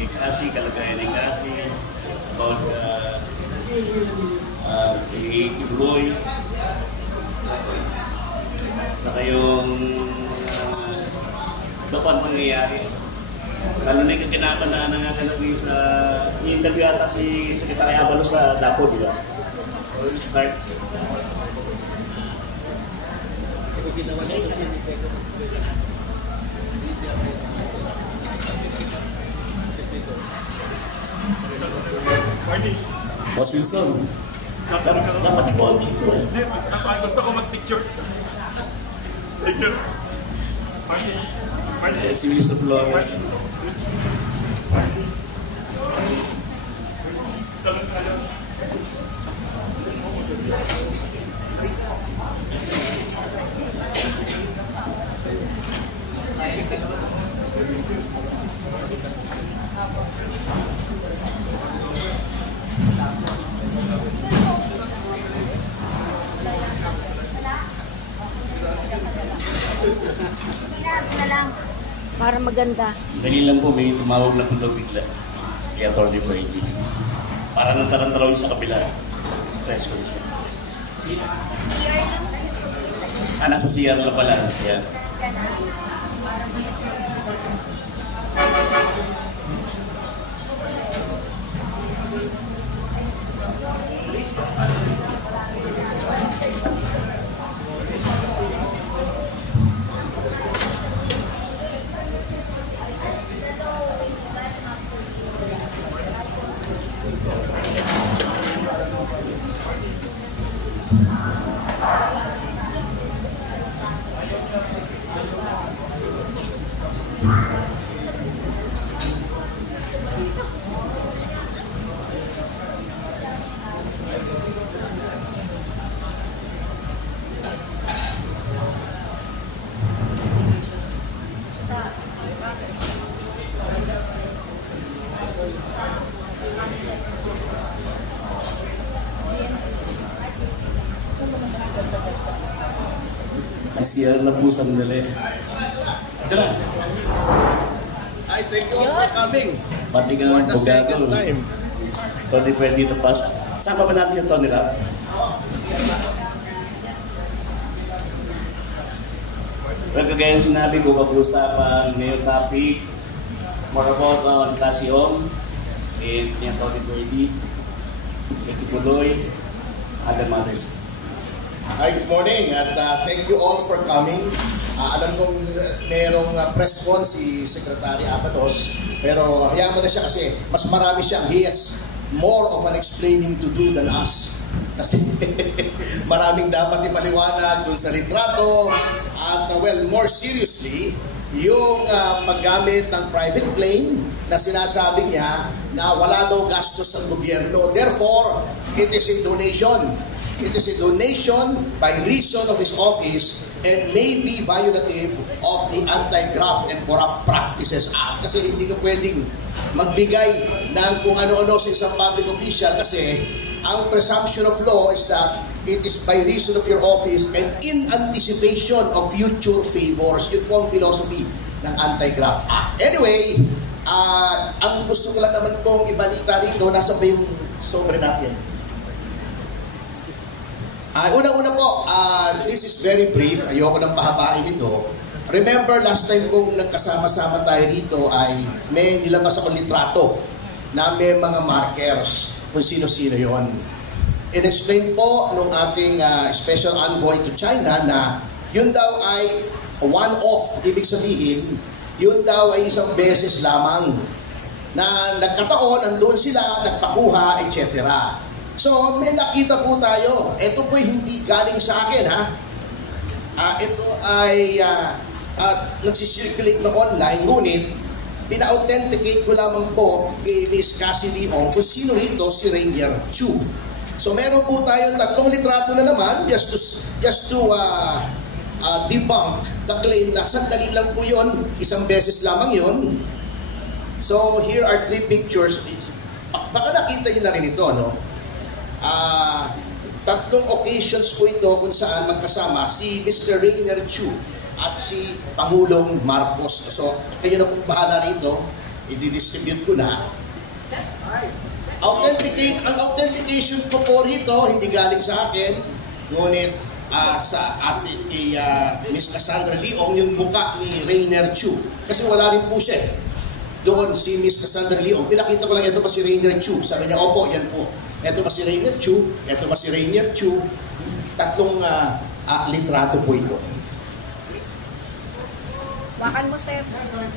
kay Cassie, kalagayan ng Cassie, about kay Kibuloy, saka yung iba pang mangyayari. Lalo na yung kaganapan na nangaganap sa i-interview ata si Secretary Abalo sa Dapo, di ba? We'll start. Boss Wilson, dapat ikaw dito eh. Gusto ko mag-picture. Picture. Si Wilson Flores. Para maganda. Dali lang po, may tumawag na po daw bigla. Kaya Atty. Brady. Para nang tarantaraw yung sa kabila. Press ko siya. Nasa CR na pala. CR. Nagsiyar na po sandali. Ito na. I thank you all for coming. Pati ka ng bugado. Tony pwede dito pas. Saan pa ba natin si Tony Rapp? Well, kagaya ng sinabi ko, pag-uusapan ngayong topic, more about on Casiom, and niya Tony Brady, Betty Puloy, other matters. Hi, good morning at thank you all for coming. Alam kong merong press con si Secretary Abalos, pero hayaan mo na siya kasi mas marami siyang, he has more of an explaining to do than us. Kasi maraming dapat ipaliwanag dun sa litrato at well, more seriously, yung paggamit ng private plane na sinasabi niya na wala daw gastos ng gobyerno. Therefore, it is a donation. It is a donation by reason of his office and may be violative of the Anti-Graft and Corrupt Practices Act. Kasi hindi ka pwedeng magbigay ng kung ano-ano sa isang public official kasi ang presumption of law is that it is by reason of your office and in anticipation of future favors. Yun po ang philosophy ng Anti-Graft Act. Anyway, ang gusto ko lang naman pong ibalita rito, nasa ba yung sobre natin? Una-una po, this is very brief. Ayoko nang pahabain ito. Remember, last time kong nagkasama-sama tayo dito ay may nilabas akong litrato na may mga markers kung sino-sino yon. In-explain po nung ating special envoy to China na yun daw ay one-off. Ibig sabihin, yun daw ay isang beses lamang na nagkataon, andun sila, nagpakuha, etc. So, may nakita po tayo. Ito po hindi galing sa akin, ha? Ito ay nagsisirculate na online, ngunit pina-authenticate ko lamang po kay Miss Cassie Leong kung sino rito si Rainier Chu. So, meron po tayong tatlong litrato na naman just to debunk the claim na sandali lang po yun, isang beses lamang yun. So, here are three pictures. Baka nakita nyo na rin ito, no? Tatlong occasions po ito kung saan magkasama si Mr. Rainier Chu at si Pangulong Marcos. So, kayo na pong bahala rito i-distribute ko na. Ang authentication ko po rito, hindi galing sa akin, ngunit sa atin kay Miss Cassandra Leong, yung mukha ni Rainier Chu. Kasi wala rin po siya. Doon si Miss Cassandra Leong, pinakita ko lang, ito pa si Rainier Chu. Sabi niya, opo, yan po. Ito pa si Rainier Chu, ito pa si Rainier Chu. Tatlong litrato po ito. Bakan mo, sir.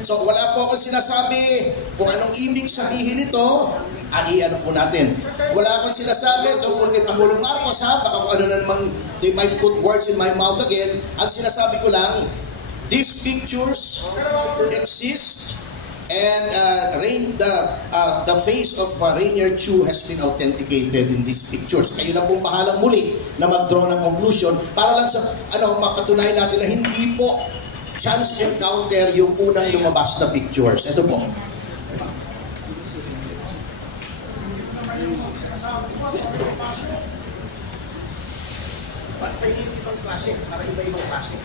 So wala po akong sinasabi kung anong ibig sabihin nito, ano po natin. Wala akong sinasabi tungkol kay Pangulong Marcos, ha? Baka kung ano na namang, they might put words in my mouth again. Ang sinasabi ko lang, these pictures exist and the face of Rainier Chu has been authenticated in these pictures. Kayo na pong bahalang muli na mag-draw ng conclusion para lang sa mapatunayan natin na hindi po chance encounter yung unang lumabas na pictures. Ito po. Pahingi ibang klase, para iba-ibang klase.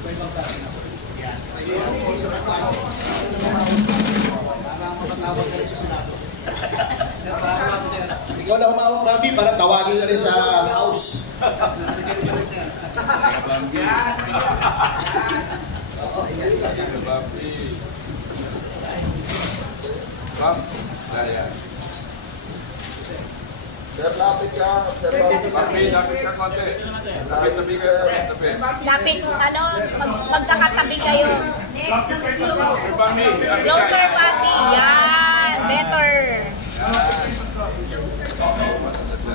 Iba-ibang klase na po. Yan. Pahingi sa mga klase. Para makatawag ka rin sa Senado. Ikaw na humawag, Bambi, para tawagin ka rin sa house. Sir, lapit ka. Lapit ka konti. Lapit ka sabi. Lapit, magkakatabi kayo. Closer, Papi. Yan, better.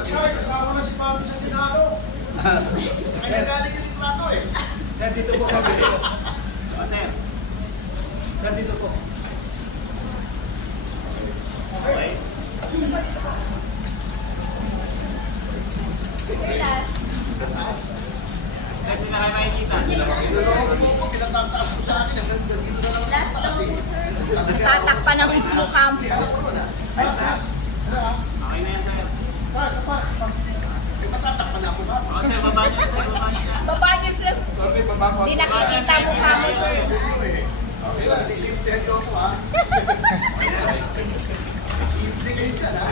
Kasama na si Papi sa Senado. Kaya galing yung litrato eh. Dito po kami. Sir. Dito po. Okay. Taas. Kasi na kayo makikita. Pinatataas ko sa akin. Dito na lang ang taas eh. Tatakpan ng mukha mo. Okay na yan, sir. Pas. Matatakpan na ako ba? O, sir, baba niyo, sir. Baba niyo, sir. Hindi nakikita mukha mo, sir. Okay lang, disimplihan ko ako ha. Simple kayo dyan ha.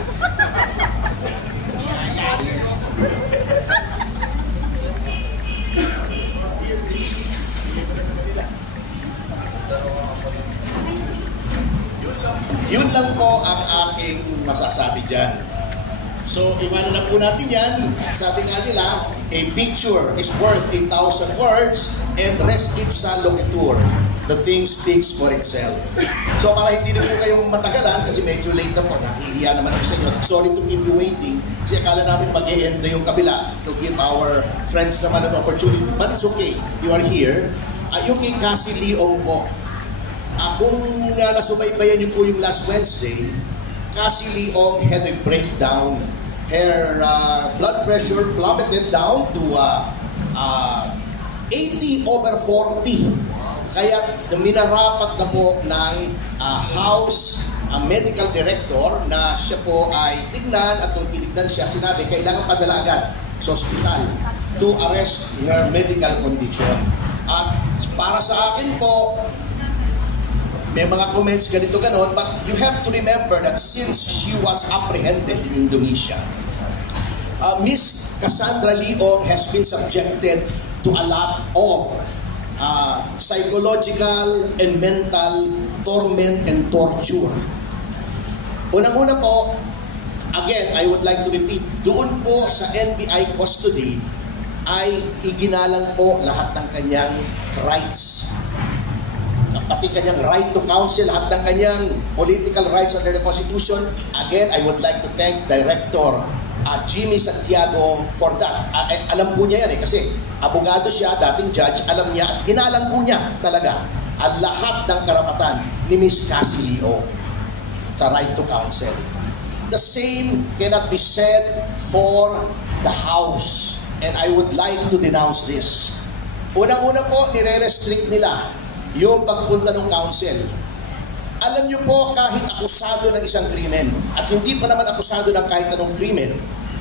Yun lang po ang aking masasabi dyan. So, iwanan na po natin yan. Sabi nga nila, a picture is worth 1,000 words and res ipsa loquitur. The thing speaks for itself. So, para hindi na po kayong matagalan, kasi medyo late na po, nahihiya naman ako sa inyo. Sorry to keep you waiting, kasi akala namin mag-e-end na yung kabila to give our friends naman an opportunity. But it's okay, you are here. Yung kay Cassie Leong po, kung nasubaybayan niyo po yung last Wednesday, Cassie Leong had a breakdown. Her blood pressure plummeted down to 80/40. Kaya minarapat na po ng House Medical Director na siya po ay tignan at nung tinignan siya, sinabi kailangan padala agad sa ospital to arrest her medical condition. At para sa akin po, may mga comments ganito ganon, but you have to remember that since she was apprehended in Indonesia, Miss Cassandra Leong has been subjected to a lot of psychological and mental torment and torture. Unang-una po, again, I would like to repeat, doon po sa NBI custody ay iginalang po lahat ng kanyang rights. Pati kanyang right to counsel, lahat ng kanyang political rights under the Constitution. Again, I would like to thank Director Jimmy Santiago for that. Alam po niya yan kasi abogado siya, dating judge, alam niya at ginalang po niya talaga ang lahat ng karapatan ni Miss Cassie Leong sa right to counsel. The same cannot be said for the House, and I would like to denounce this. Unang-una po, nire-restrict nila yung pagpunta ng counsel. Alam niyo po, kahit akusado ng isang krimen, at hindi pa naman akusado ng kahit anong krimen,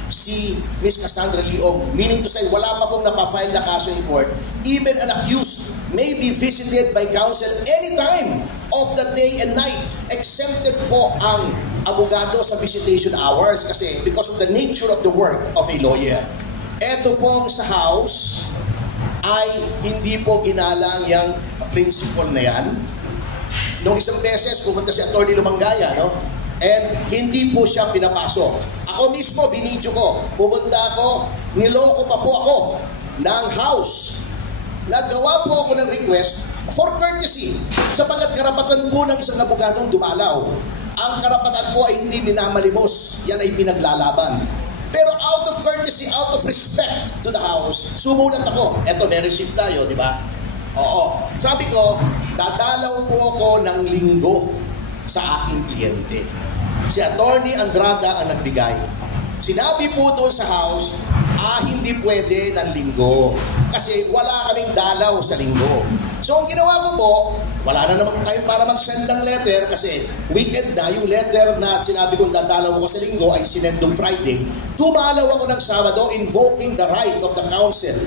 si Miss Cassandra Leong, meaning to say, wala pa pong napafile na kaso in court, even an accused may be visited by counsel anytime of the day and night. Exempted po ang abogado sa visitation hours kasi because of the nature of the work of a lawyer. Eto pong sa House ay hindi po ginalang yung principle na yan. Noong isang beses, pumunta si Atty. Lumangaya, no? And hindi po siya pinapasok. Ako mismo, binidyo ko. Pumunta ako, niloko pa po ako ng House. Nagawa po ako ng request for courtesy sapagkat karapatan po ng isang abogadong dumalaw. Ang karapatan po ay hindi minamalimos. Yan ay pinaglalaban. Pero out of courtesy, out of respect to the House, sumulat ako. Eto, may receipt tayo, di ba? Oo. Sabi ko, dadalaw po ako ng linggo sa aking kliyente. Si Atty. Andrada ang nagbigay. Sinabi po doon sa House, hindi pwede ng linggo. Kasi wala kaming dalaw sa linggo. So ang ginawa ko po, wala na naman time para mag-send ng letter kasi weekend na, yung letter na sinabi kong dadalaw ko sa linggo ay sinendong Friday. Dumalaw ako ng Sabado invoking the right of the counsel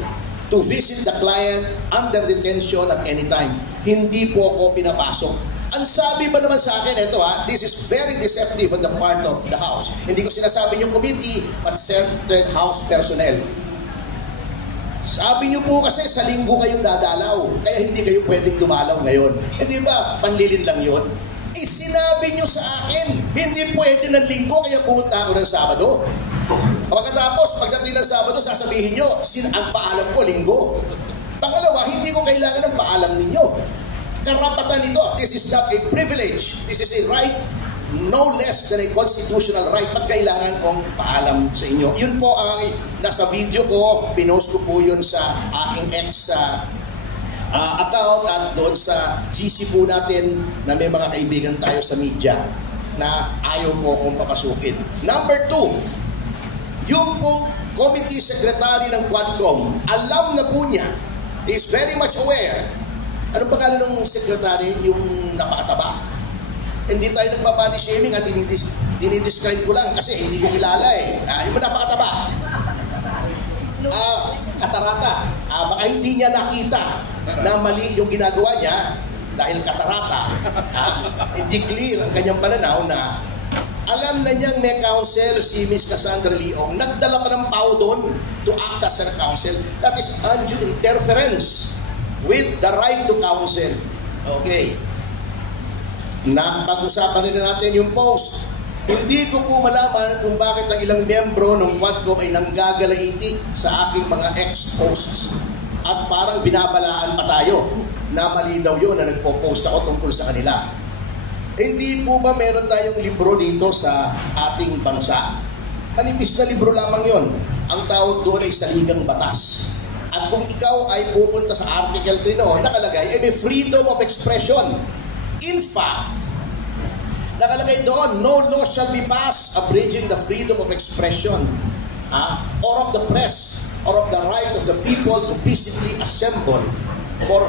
to visit the client under detention at any time. Hindi po ako pinapasok. Ang sabi ba naman sa akin, ito this is very deceptive on the part of the House. Hindi ko sinasabi yung committee, but certain House personnel. Sabi niyo po kasi sa linggo kayong dadalaw, kaya hindi kayo pwedeng dumalaw ngayon. Hindi ba, panlilin lang yun? Sinabi niyo sa akin, hindi pwede ng linggo, kaya pumunta ako ng Sabado. Pagkatapos, pagdating ng Sabado, sasabihin niyo, ang paalam ko, linggo. Pangalawa, hindi ko kailangan ng paalam ninyo. Karapatan ito. This is not a privilege. This is a right, no less than a constitutional right. Ba't kailangan kong paalam sa inyo? Yun po ay nasa video ko. Pinost ko po yun sa aking ex account at doon sa GC po natin na may mga kaibigan tayo sa media na ayaw po kong papasukin. Number 2, yung po committee secretary ng Quadcom, alam na po niya, is very much aware. Ano pangalan ng secretary? Yung napakataba. Hindi tayo nagbabody shaming at dinidescribe ko lang kasi hindi ko kilala yung napakataba. Katarata. Baka hindi niya nakita na mali yung ginagawa niya dahil katarata. Hindi clear ang kanyang pananaw na alam na niyang may counsel si Ms. Cassandra Leong. Nagdala pa ng PAO doon to act as her counsel. That is undue interference with the right to counsel. Okay. Pag-usapan rin natin yung post. Hindi ko po malaman kung bakit ang ilang miyembro ng Quadcom ay nanggagalaiti sa aking mga ex-posts. At parang binabalaan pa tayo na mali daw yun na nagpo-post ako tungkol sa kanila. Hindi po ba meron tayong libro dito sa ating bansa? Kanipis na libro lamang yon. Ang tawag doon ay Saligang Batas. At kung ikaw ay pupunta sa Article 3 noon, nakalagay, may freedom of expression. In fact, nakalagay doon, no law shall be passed abridging the freedom of expression or of the press or of the right of the people to peacefully assemble for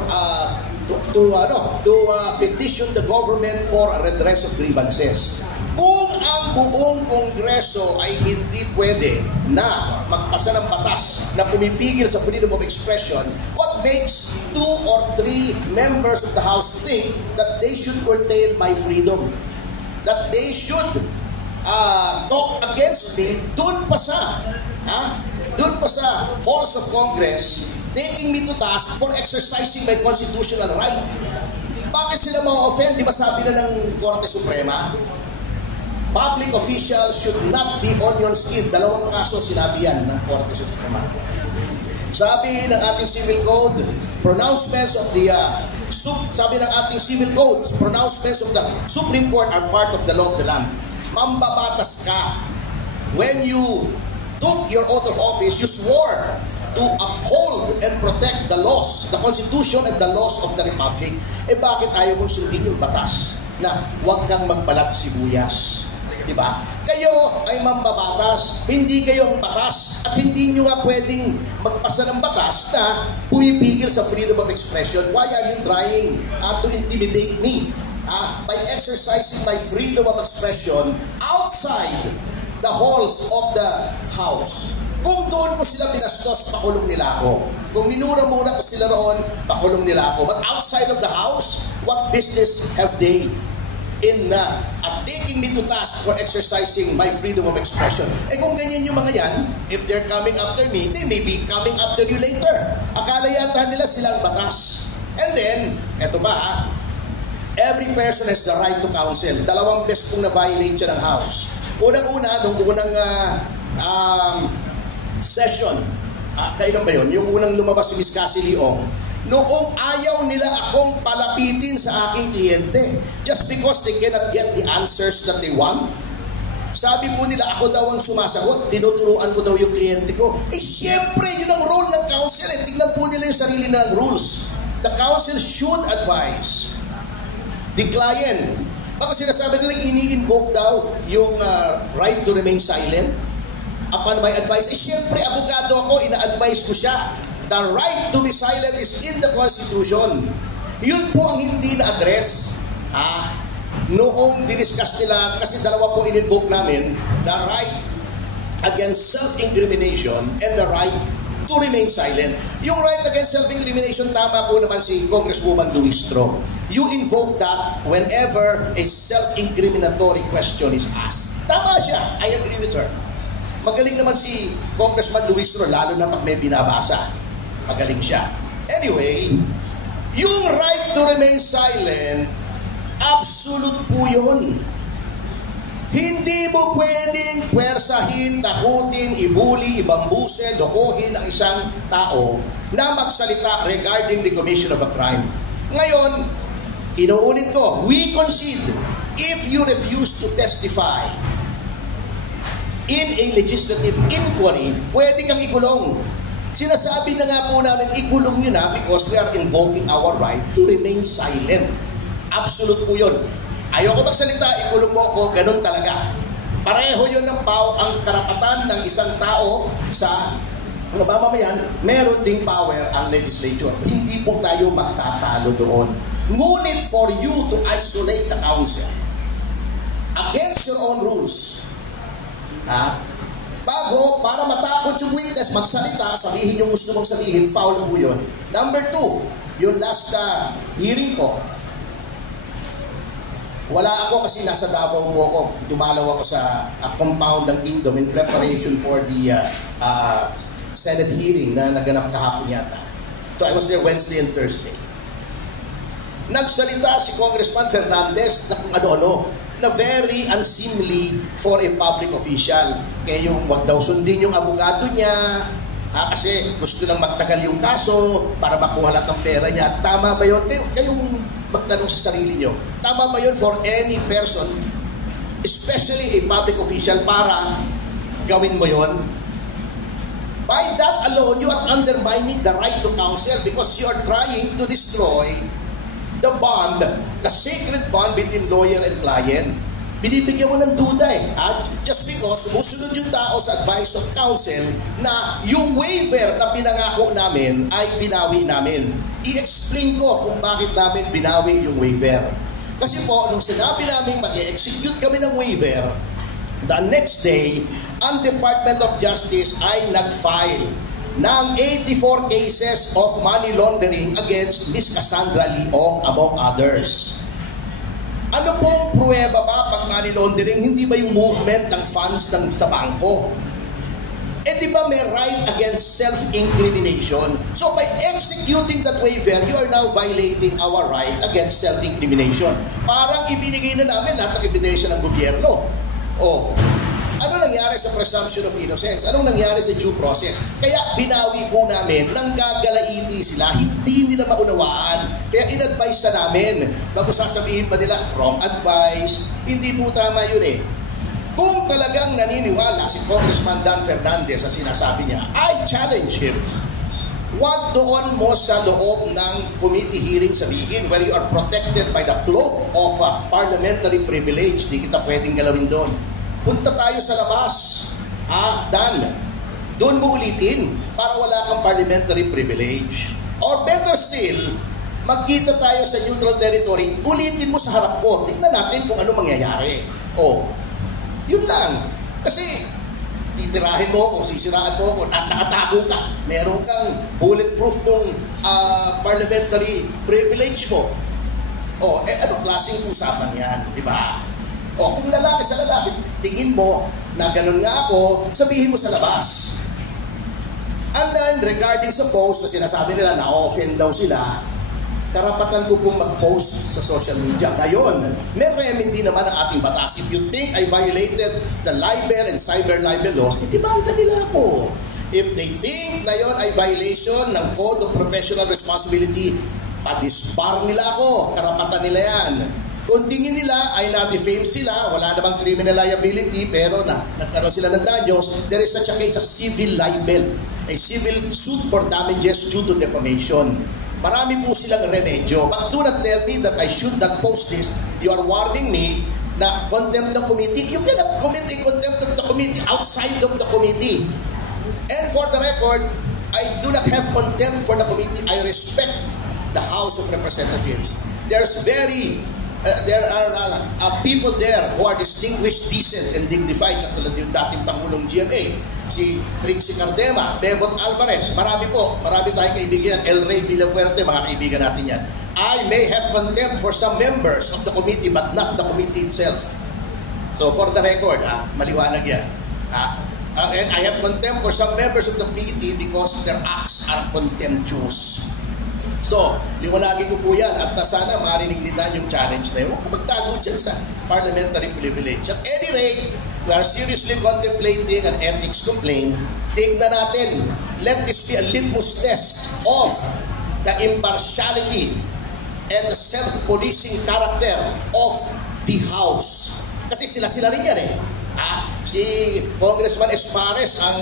to petition the government for a redress of grievances. Kung ang buong Kongreso ay hindi pwede na magpasa ng batas na pumipigil sa freedom of expression, what makes 2 or 3 members of the House think that they should curtail my freedom? That they should talk against me doon pa sa halls of Congress, taking me to task for exercising my constitutional right. Bakit sila ma-offend? Di ba sabi na ng Korte Suprema? Public officials should not be onion skin. 2 kaso sinabi yan ng Korte Suprema. Sabi ng ating civil code, pronouncements of the pronouncements of the Supreme Court are part of the law of the land. Mambabatas ka. When you took your oath of office, you swore to uphold and protect the laws, the Constitution and the laws of the Republic. Bakit ayaw mong sundin yung batas na huwag kang magbalat sibuyas? Diba? Kayo ay mambabatas, hindi kayo ang batas at hindi nyo nga pwedeng magpasa ng batas na pumipigil sa freedom of expression. Why are you trying to intimidate me by exercising my freedom of expression outside the halls of the House? Kung doon ko sila binastos, pakulong nila ako. Kung minura-mura ko sila roon, pakulong nila ako. But outside of the house, what business have they in taking me to task for exercising my freedom of expression? Kung ganyan yung mga yan, if they're coming after me, they may be coming after you later. Akala yata nila silang batas. And then, eto ba every person has the right to counsel. 2 beses kung na-violate siya ng house. Unang-una, nung unang session, kailan ba yun? Yung unang lumabas si Miss Cassie Leong, noong ayaw nila akong palapitin sa aking kliyente just because they cannot get the answers that they want. Sabi po nila, ako daw ang sumasagot, tinuturuan ko daw yung kliyente ko. Siyempre, yun ang role ng counsel. Tignan po nila yung sarili nilang rules. The counsel should advise the client. Baka sinasabi nila, ini-invoke daw yung right to remain silent upon my advice. Siyempre, abogado ako, ina-advise ko siya. The right to be silent is in the Constitution. Yun po ang hindi na-address. Noong diniscuss nila, kasi 2 po in-invoke namin, the right against self-incrimination and the right to remain silent. Yung right against self-incrimination, tama po naman si Congresswoman Luistro. You invoke that whenever a self-incriminatory question is asked. Tama siya. I agree with her. Magaling naman si Congressman Luistro, lalo na pag may binabasa. Magaling siya. Anyway, yung right to remain silent, absolute po yun. Hindi mo pwedeng pwersahin, takutin, ibuli, ibambuse, lokohin ang isang tao na magsalita regarding the commission of a crime. Ngayon, inuulit ko, we concede, if you refuse to testify in a legislative inquiry, pwede kang ikulong. Sinasabi na nga po namin, ikulong nyo na because we are invoking our right to remain silent. Absolute po yun. Ayoko magsalita, ikulong mo ako, ganun talaga. Pareho yun ng ang karapatan ng isang tao sa mamamayan, meron ding power ang legislature. Hindi po tayo magtatalo doon. Ngunit for you to isolate the counsel against your own rules, bago, para matakot yung witness, magsalita, sabihin yung gusto mong sabihin, foul po yun. Number 2, yung last hearing po, wala ako kasi nasa Davao po ako. Dumalaw ako sa compound ng Kingdom in preparation for the Senate hearing na naganap kahapon yata. So I was there Wednesday and Thursday. Nagsalita si Congressman Fernandez na kung ano-ano, na very unseemly for a public official. Kaya yung wag daw sundin yung abogado niya, kasi gusto lang magtagal yung kaso para makuha lahat ng pera niya. Tama ba yun? Kayong magtanong sa sarili nyo. Tama ba yun for any person, especially a public official, para gawin mo yun? By that alone, you are undermining the right to counsel because you are trying to destroy the bond, the sacred bond between lawyer and client. Binibigyan mo ng duda just because sumusunod yung tao sa advice of counsel na yung waiver na pinangako namin ay binawi namin. I-explain ko kung bakit namin binawi yung waiver. Kasi po, nung sinabi namin mag-execute kami ng waiver, the next day, ang Department of Justice ay nag-file ng 84 cases of money laundering against Ms. Cassandra Leong, among others. Ano pong pruweba ba pag money laundering? Hindi ba yung movement ng funds sa bangko? Di ba may right against self-incrimination? So by executing that waiver, you are now violating our right against self-incrimination. Parang ibinigay na namin lahat ng ebidensya ng gobyerno. Ano nangyari sa presumption of innocence? Anong nangyari sa due process? Kaya binawi po namin, nang gagalaiti sila, hindi nila maunawaan. Kaya in-advise na namin. Bago sasabihin pa nila, wrong advice. Hindi po tama yun Kung talagang naniniwala si Congressman Dan Fernandez sa sinasabi niya, I challenge him. Huwag doon mo sa loob ng committee hearing sabihin where you are protected by the cloak of parliamentary privilege. Di kita pwedeng galawin doon. Punta tayo sa labas. Dan, doon mo ulitin para wala kang parliamentary privilege. Or better still, magkita tayo sa neutral territory, ulitin mo sa harap ko. Tingnan natin kung ano mangyayari. Yun lang. Kasi, titirahin mo ako, sisiraan mo ako, at nakatago ka, meron kang bulletproof ng parliamentary privilege mo. O, anong klaseng usapan yan, di ba? O, kung lalaki sa lalaki, tingin mo na ganun nga ako, sabihin mo sa labas. And then, regarding sa post na sinasabi nila, na-offend daw sila, karapatan ko pong mag-post sa social media. Ngayon, may remedy naman ang ating batas. If you think I violated the libel and cyber libel laws, itibanta nila ako. If they think na yun ay violation ng Code of Professional Responsibility, pa-disbar nila ako. Karapatan nila yan. Kung tingin nila ay na-defame sila, wala namang criminal liability, pero nagkaroon sila ng danyos, there is such a case as civil libel, a civil suit for damages due to defamation. Marami po silang remedyo. But do not tell me that I should not post this. You are warning me na contempt the committee. You cannot commit a contempt of the committee outside of the committee. And for the record, I do not have contempt for the committee. I respect the House of Representatives. There are people there who are distinguished, decent, and dignified, katulad yung dating Pangulong GMA, si Trixie Cardema, Bebot Alvarez, marami tayong kaibigan, El Rey Villafuerte, mga kaibigan natin yan. I may have contempt for some members of the committee, but not the committee itself. So for the record, maliwanag yan. And I have contempt for some members of the committee because their acts are contemptuous. So, liwanagin ko po yan at sana marinig nila yung challenge na yun. Huwag ka magtago dyan sa parliamentary privilege. At any rate, we are seriously contemplating an ethics complaint. Tingnan natin, let this be a litmus test of the impartiality and the self-policing character of the House. Kasi sila-sila rin yan eh. Si Congressman Espares ang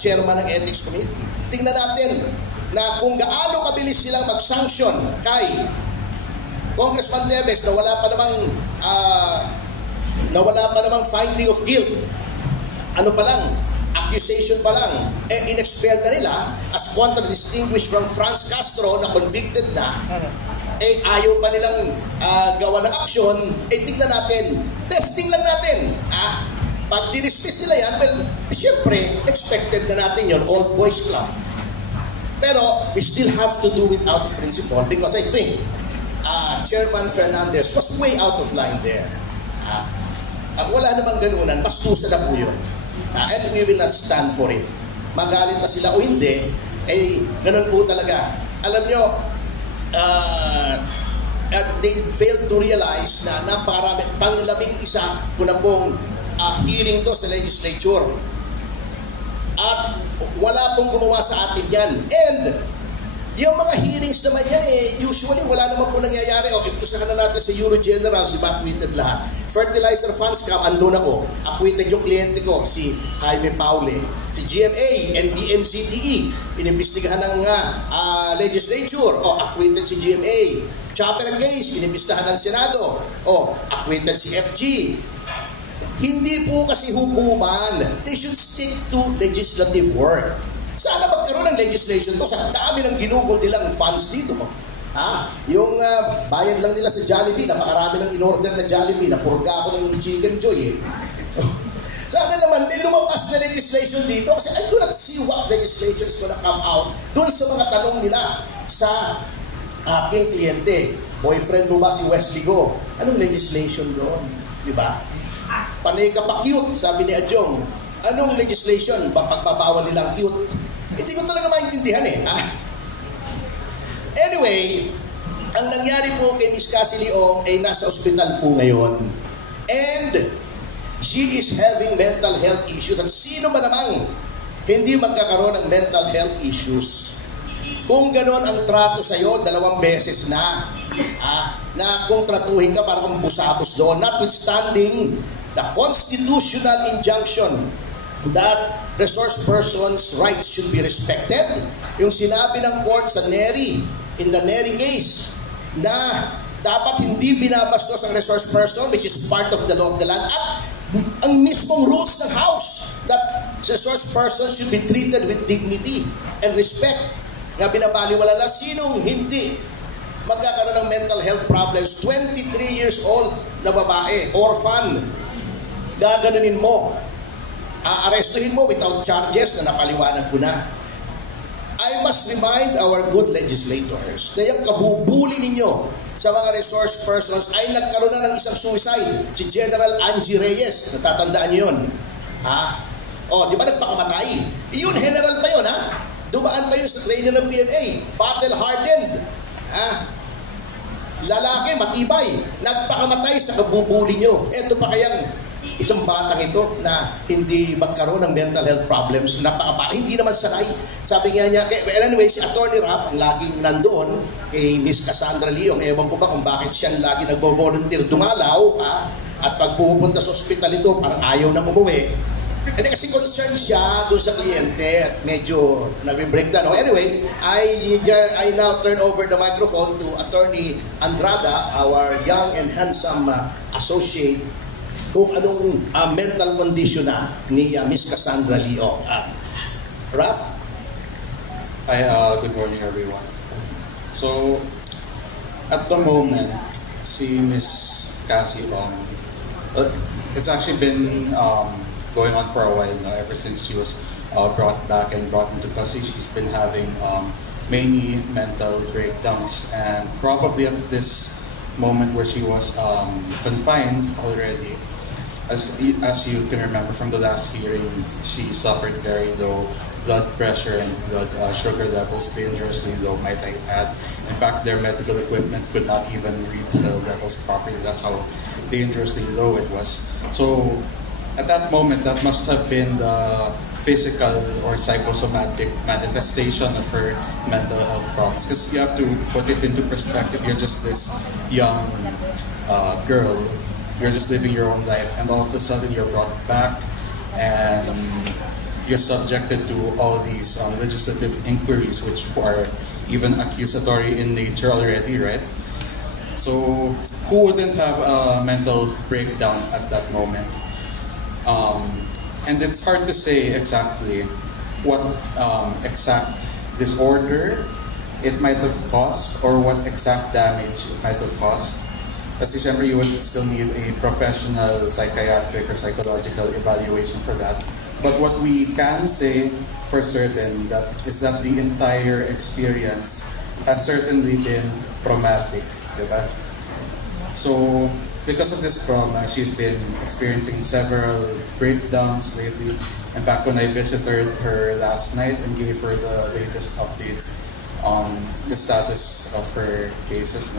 chairman ng Ethics Committee. Tingnan natin na kung gaano kabilis silang mag-sanction kay Congressman Teves na wala pa namang finding of guilt. Ano pa lang, accusation pa lang, in-expel na nila as contradistinguished from Franz Castro na convicted na, ayaw pa nilang gawa ng aksyon, tignan natin, testing lang natin. Pag dinismiss nila yan, well, siyempre, expected na natin yon, old boys club. Pero we still have to do it out of principle because I think Chairman Fernandez was way out of line there. Wala namang ganunan, bastusan na po yun. And we will not stand for it. Magalit na sila o hindi, ganun po talaga. Alam nyo, they failed to realize na napakarami, pang-11 ko na pong hearing to sa legislature. At wala pong gumawa sa atin yan. And yung mga hearings naman yan usually wala naman po nangyayari. Ipusahan na natin sa Euro Generals, diba, acquitted lahat. Fertilizer funds scam, andun ako. Acquitted yung kliyente ko, si Jaime Paule. Si GMA and DMCTE, inimbestigahan ng legislature. Acquitted si GMA. Chopper case, inimbestigahan ng Senado. Acquitted si FG. Hindi po kasi hukuman. They should stick to legislative work. Sana magkaroon ng legislation to sa dami ng ginugol nilang funds dito. Yung bayad lang nila sa Jollibee, napakarami ng in-order na Jollibee, napurga ako ng Chicken Joy. Sana naman may lumabas na legislation dito kasi I do not see what legislation is gonna come out doon sa mga tanong nila sa aking kliyente. Boyfriend mo ba si Wesley Go? Anong legislation doon? Diba? Panay ka pa cute, sabi ni Adjong. Anong legislation? Pagpapawal nilang cute? Hindi ko talaga maintindihan Anyway, ang nangyari po kay Miss Cassie Leong ay nasa ospital po ngayon. And she is having mental health issues. At sino ba namang hindi magkakaroon ng mental health issues? Kung gano'n ang trato sa'yo, 2 beses na. Na kung tratuhin ka para kang busabos doon, notwithstanding the constitutional injunction that resource persons' rights should be respected. Yung sinabi ng court sa Neri, in the Neri case, na dapat hindi binabastos ang resource person, which is part of the law of the land, at ang mismong rules ng House that resource persons should be treated with dignity and respect. Nga binabaliwala na sinong hindi magkakaroon ng mental health problems. 23 years old na babae, orphan, gaganunin mo. aarestuhin mo without charges na napaliwanag ko na. I must remind our good legislators na yung kabubuli ninyo sa mga resource persons ay nagkaroon na ng isang suicide. Si General Angie Reyes, natatandaan niyo yun. Di ba nagpakamatay? Iyon, general pa yun, Dumaan pa yun sa training ng PMA. Battle-hardened. Lalaki, matibay. Nagpakamatay sa kabubuli nyo. Ito pa kayang isang batang ito na hindi magkaroon ng mental health problems. Hindi naman sanay. Sabi nga niya, anyway, si Attorney Raf, ang laging nandoon kay Miss Cassandra Leong, ewan ko ba kung bakit siya lagi nagbo-volunteer dumalaw, at pag pupunta sa ospital ito, parang ayaw nang umuwi. Hindi kasi concerned siya doon sa kliyente at medyo nagbe-breakdown. Anyway, I now turn over the microphone to Attorney Andrada, our young and handsome associate, kung anong mental condition ni Miss Cassandra Leong. Raf? Hi, good morning everyone. So, at the moment, si Miss Cassie Leong, it's actually been going on for a while now, ever since she was brought back and brought into custody. She's been having many mental breakdowns, and probably at this moment where she was confined already, as you can remember from the last hearing, she suffered very low blood pressure and blood sugar levels, dangerously low, might I add. In fact, their medical equipment could not even read the levels properly. That's how dangerously low it was. So at that moment, that must have been the physical or psychosomatic manifestation of her mental health problems. Because you have to put it into perspective. You're just this young girl. You're just living your own life, and all of a sudden you're brought back, and you're subjected to all these legislative inquiries, which are even accusatory in nature already, right? So who wouldn't have a mental breakdown at that moment? And it's hard to say exactly what exact disorder it might have caused or what exact damage it might have caused. Kasi syempre you would still need a professional psychiatric or psychological evaluation for that. But what we can say for certain is that the entire experience has certainly been traumatic, diba? So because of this trauma, she's been experiencing several breakdowns lately. In fact, when I visited her last night and gave her the latest update on the status of her cases,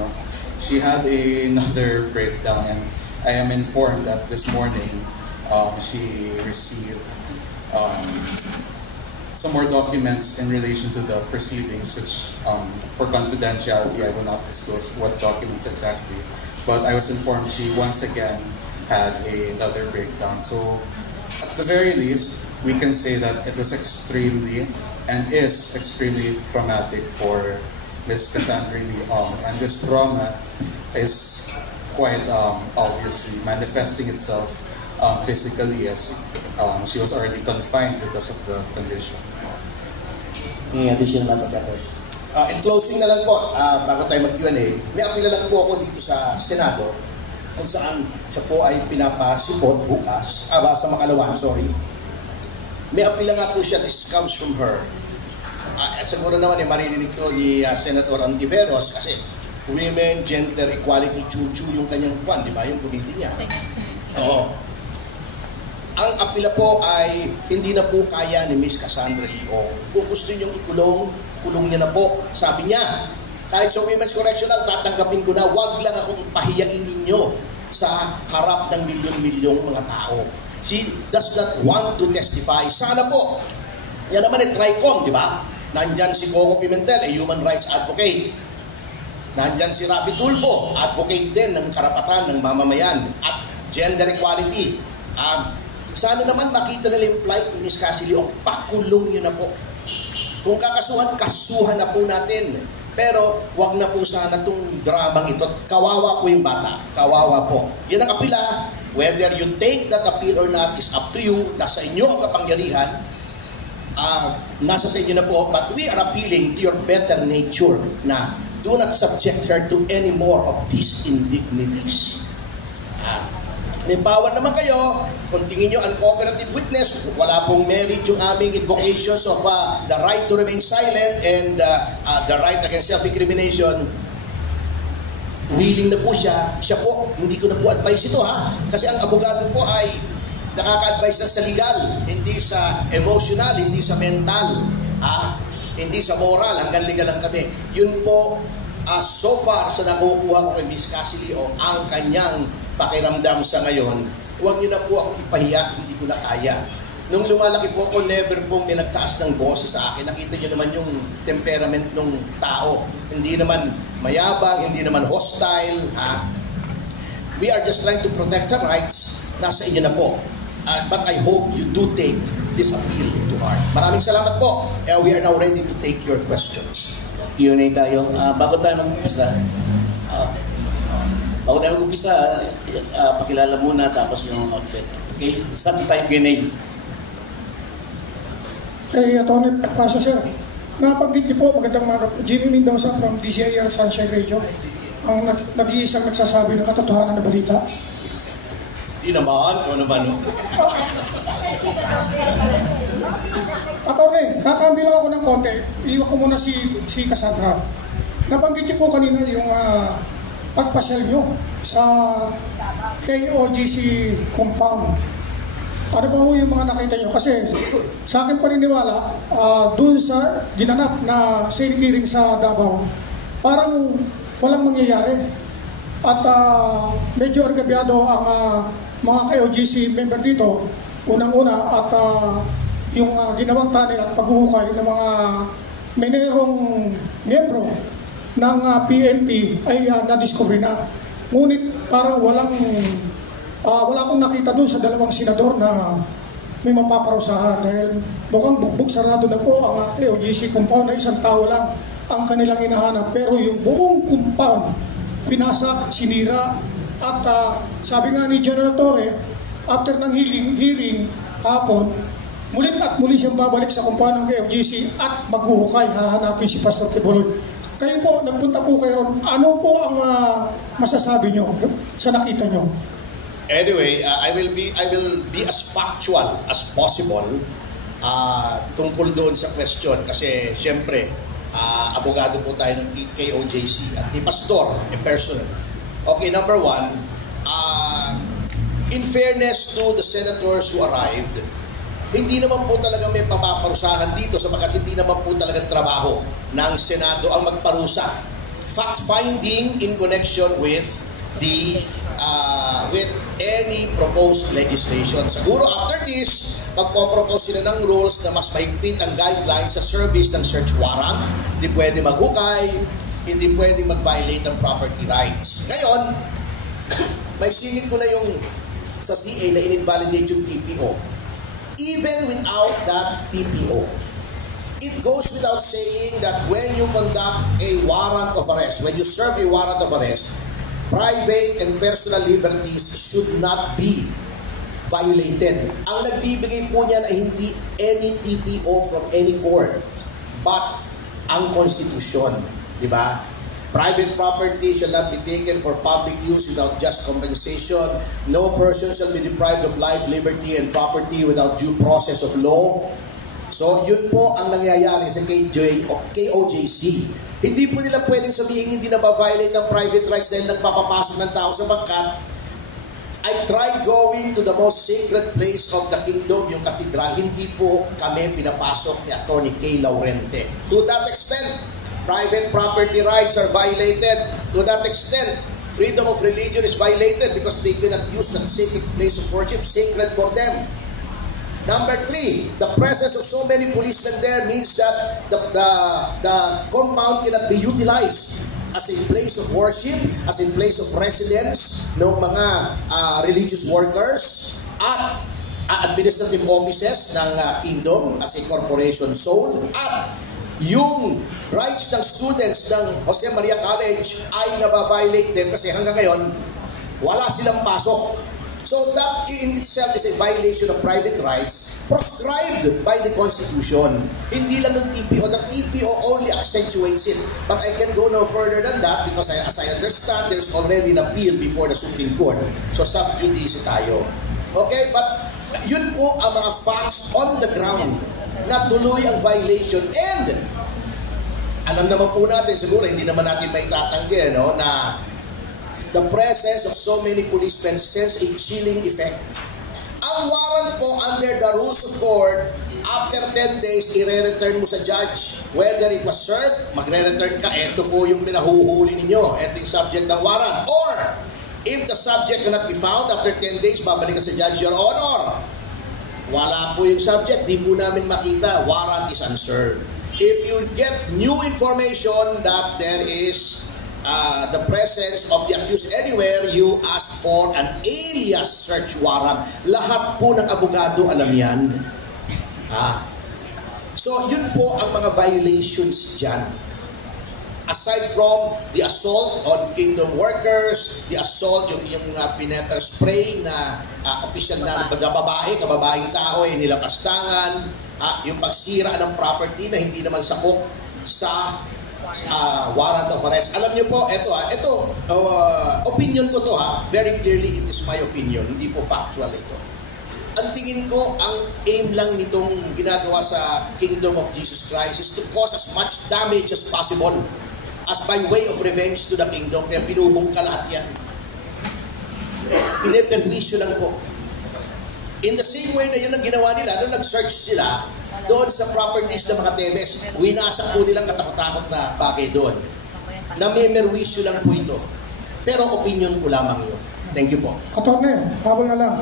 she had another breakdown, and I am informed that this morning she received some more documents in relation to the proceedings, which for confidentiality I will not disclose what documents exactly. But I was informed she once again had another breakdown. So at the very least, we can say that it was extremely and is extremely traumatic for Ms. Cassandra Leong. And this trauma is quite obviously manifesting itself physically, as she was already confined because of the condition. May additional matters, Senator. In closing na lang po, bago tayo mag-Q&A, may apila lang po ako dito sa Senado kung saan siya po ay pinapasipot bukas, sa Makalawan, sorry. May apila nga po siya, this comes from her. Siguro naman maririnig to ni Senator Antiveros kasi women, gender equality, chuchu yung kanyang kwan, di ba? Yung committee niya. Oo. Ang apila po ay hindi na po kaya ni Miss Cassandra Leong. Kung gusto niyong ikulong, kulong niya na po. Sabi niya, kahit sa Women's Correctional, tatanggapin ko na, wag lang akong pahiyain ninyo sa harap ng milyon-milyong mga tao. She does not want to testify. Sana po. Yan naman TRICOM, di ba? Nandyan si Coco Pimentel, human rights advocate. Nandyan si Rafi Tulfo, advocate din ng karapatan ng mamamayan at gender equality. Sana naman makita nila yung plight ni Miss Cassie Leong, pakulong nyo na po. Kung kakasuhan, kasuhan na po natin. Pero wag na po sana itong dramang ito. Kawawa po yung bata. Kawawa po. Yan ang apila. Whether you take that appeal or not is up to you. Nasa inyo ang kapangyarihan. Nasa sa inyo na po. But we are appealing to your better nature na do not subject her to any more of these indignities. May power naman kayo. Kung tingin nyo uncooperative witness, wala pong merit yung aming invocations of the right to remain silent and the right against self-incrimination. Willing na po siya. Siya po, hindi ko na po advise ito ha. Kasi ang abogado po ay nakaka-advise lang sa legal, hindi sa emotional, hindi sa mental, ha? Hindi sa moral, hanggang legal lang kami. Yun po, so far sa nakukuha ko kay Miss Cassie Leong, ang kanyang pakiramdam sa ngayon, huwag niyo na po ako ipahiya, hindi ko na kaya. Nung lumalaki po ako, never po may nagtaas ng boses sa akin. Nakita niyo naman yung temperament ng tao. Hindi naman mayabang, hindi naman hostile, ha? We are just trying to protect our rights. Nasa inyo na po. But I hope you do take this appeal to heart. Maraming salamat po. We are now ready to take your questions. Q&A tayo. Bago tayo mag-umpisa, pakilala muna tapos yung outfit. Okay? Start tayo Q&A. Kay Atty. Paso, sir. Napanggit niyo po, magandang mga Jimmy Mendoza from DCIR Sunshine Radio. Ang nag-iisang nagsasabi ng katotohanan na balita. Di naman, kung naman. Atty., kakambi lang ako ng konti. Iwan ko muna si Cassandra. Nabanggit niyo po kanina yung pagpasyal niyo sa KOGC compound. Ano ba ho yung mga nakita niyo? Kasi sa akin paniniwala, dun sa ginanap na Senate hearing sa Davao, parang walang mangyayari. At medyo argabyado ang mga KOGC member dito, unang-una, at yung ginawang tanil at paghuhukay ng mga menerong miyembro ng PNP ay na-discover na. Ngunit parang wala akong nakita doon sa dalawang senador na may mapaparusahan dahil mukhang bugbog sarado na po ang KOGC compound na isang tao lang ang kanilang hinahanap. Pero yung buong compound, pinasak, sinira, at sabi nga ni General Torre, after ng hearing hapon, mulit at muli siyang babalik sa kumpuan ng KFGC at maghuhukay, hahanapin si Pastor Kibuloy. Kayo po, nagpunta po kayo ron. Ano po ang masasabi nyo sa nakita nyo? Anyway, I will be as factual as possible tungkol doon sa question kasi syempre, abogado po tayo ng KOJC at ni Pastor, personal. Okay, number one, in fairness to the senators who arrived, hindi naman po talaga may papaparusahan dito sapagkat hindi naman po talaga trabaho ng Senado ang magparusa. Fact-finding in connection with with any proposed legislation. Siguro after this, magpo-propose sila ng rules na mas mahigpit ang guidelines sa service ng search warrant. Hindi pwede maghukay, hindi pwede mag-violate ng property rights. Ngayon, may singit ko na yung sa CA na in-invalidate yung TPO. Even without that TPO, it goes without saying that when you conduct a warrant of arrest, when you serve a warrant of arrest, private and personal liberties should not be violated. Ang nagbibigay po niyan ay hindi any TPO from any court, but ang Constitution. Diba? Private property shall not be taken for public use without just compensation. No person shall be deprived of life, liberty, and property without due process of law. So, yun po ang nangyayari sa KOJC. Hindi po nila pwedeng sabihin hindi na ba-violate ang private rights dahil nagpapapasok ng tao sapagkat I tried going to the most sacred place of the kingdom, yung katedral. Hindi po kami pinapasok ni Atty. Kay Laurente. To that extent, private property rights are violated. To that extent, freedom of religion is violated because they cannot use that sacred place of worship, sacred for them. Number 3, the presence of so many policemen there means that the compound cannot be utilized as a place of worship, as a place of residence ng mga religious workers at administrative offices ng kingdom as a corporation soul, at yung rights ng students ng Jose Maria College ay nababiolate din kasi hanggang ngayon wala silang pasok So that in itself is a violation of private rights proscribed by the Constitution. Hindi lang ng TPO. The TPO only accentuates it. But I can go no further than that because as I understand, there's already an appeal before the Supreme Court. So sub judice tayo. Okay, but yun po ang mga facts on the ground na tuloy ang violation. And alam naman po natin, siguro hindi naman natin may tatanggi, no, na the presence of so many policemen sends a chilling effect. Ang warrant po under the rules of court, after 10 days, i-return mo sa judge. Whether it was served, magre-return ka, eto po yung pinahuhuli ninyo, eto yung subject ng warrant. Or, if the subject cannot be found, after 10 days, babalik ka sa judge, Your Honor. Wala po yung subject, di po namin makita, warrant is unserved. If you get new information that there is the presence of the accused anywhere, you ask for an alias search warrant. Lahat po ng abogado alam yan. So yun po ang mga violations dyan. Aside from the assault on kingdom workers, the assault, yung pineper spray na official na kababaeng tao ay nilapastangan, yung pagsira ng property na hindi naman sakop sa warrant of arrest. Alam niyo po, ito opinion ko to very clearly it is my opinion, hindi po factual ito. Ang tingin ko, ang aim lang nitong ginagawa sa Kingdom of Jesus Christ is to cause as much damage as possible as by way of revenge to the kingdom. Kaya binubong ka lahat yan. Pineperwisyo lang po. In the same way na yun ang ginawa nila, nung nag-search sila doon sa properties ng mga Tebes, winasak po nilang katakot-takot na bagay doon. Namemerwisyo lang po ito. Pero opinion ko lamang yun. Thank you po. Attorney, habol na lang.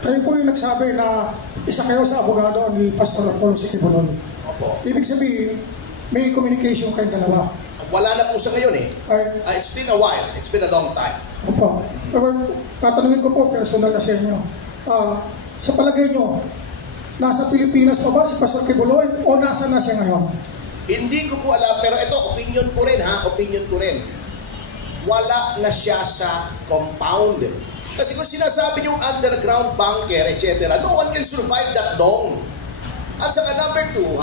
Kayo po yung nagsabi na isa kayo sa abogado ni Pastor Apollo Sikibuloy. Opo. Ibig sabihin, may communication kayong dalawa. Wala na po sa ngayon eh. It's been a while. It's been a long time. Opo. Pero tatanungin ko po, personal na sa inyo. Sa palagay nyo, nasa Pilipinas pa ba si Pastor Kibuloy o nasa na siya ngayon? Hindi ko po alam, pero ito, opinion ko rin opinion ko rin. Wala na siya sa compound. Kasi kung sinasabi yung underground bunker, etc., no one can survive that long. At saka number 2,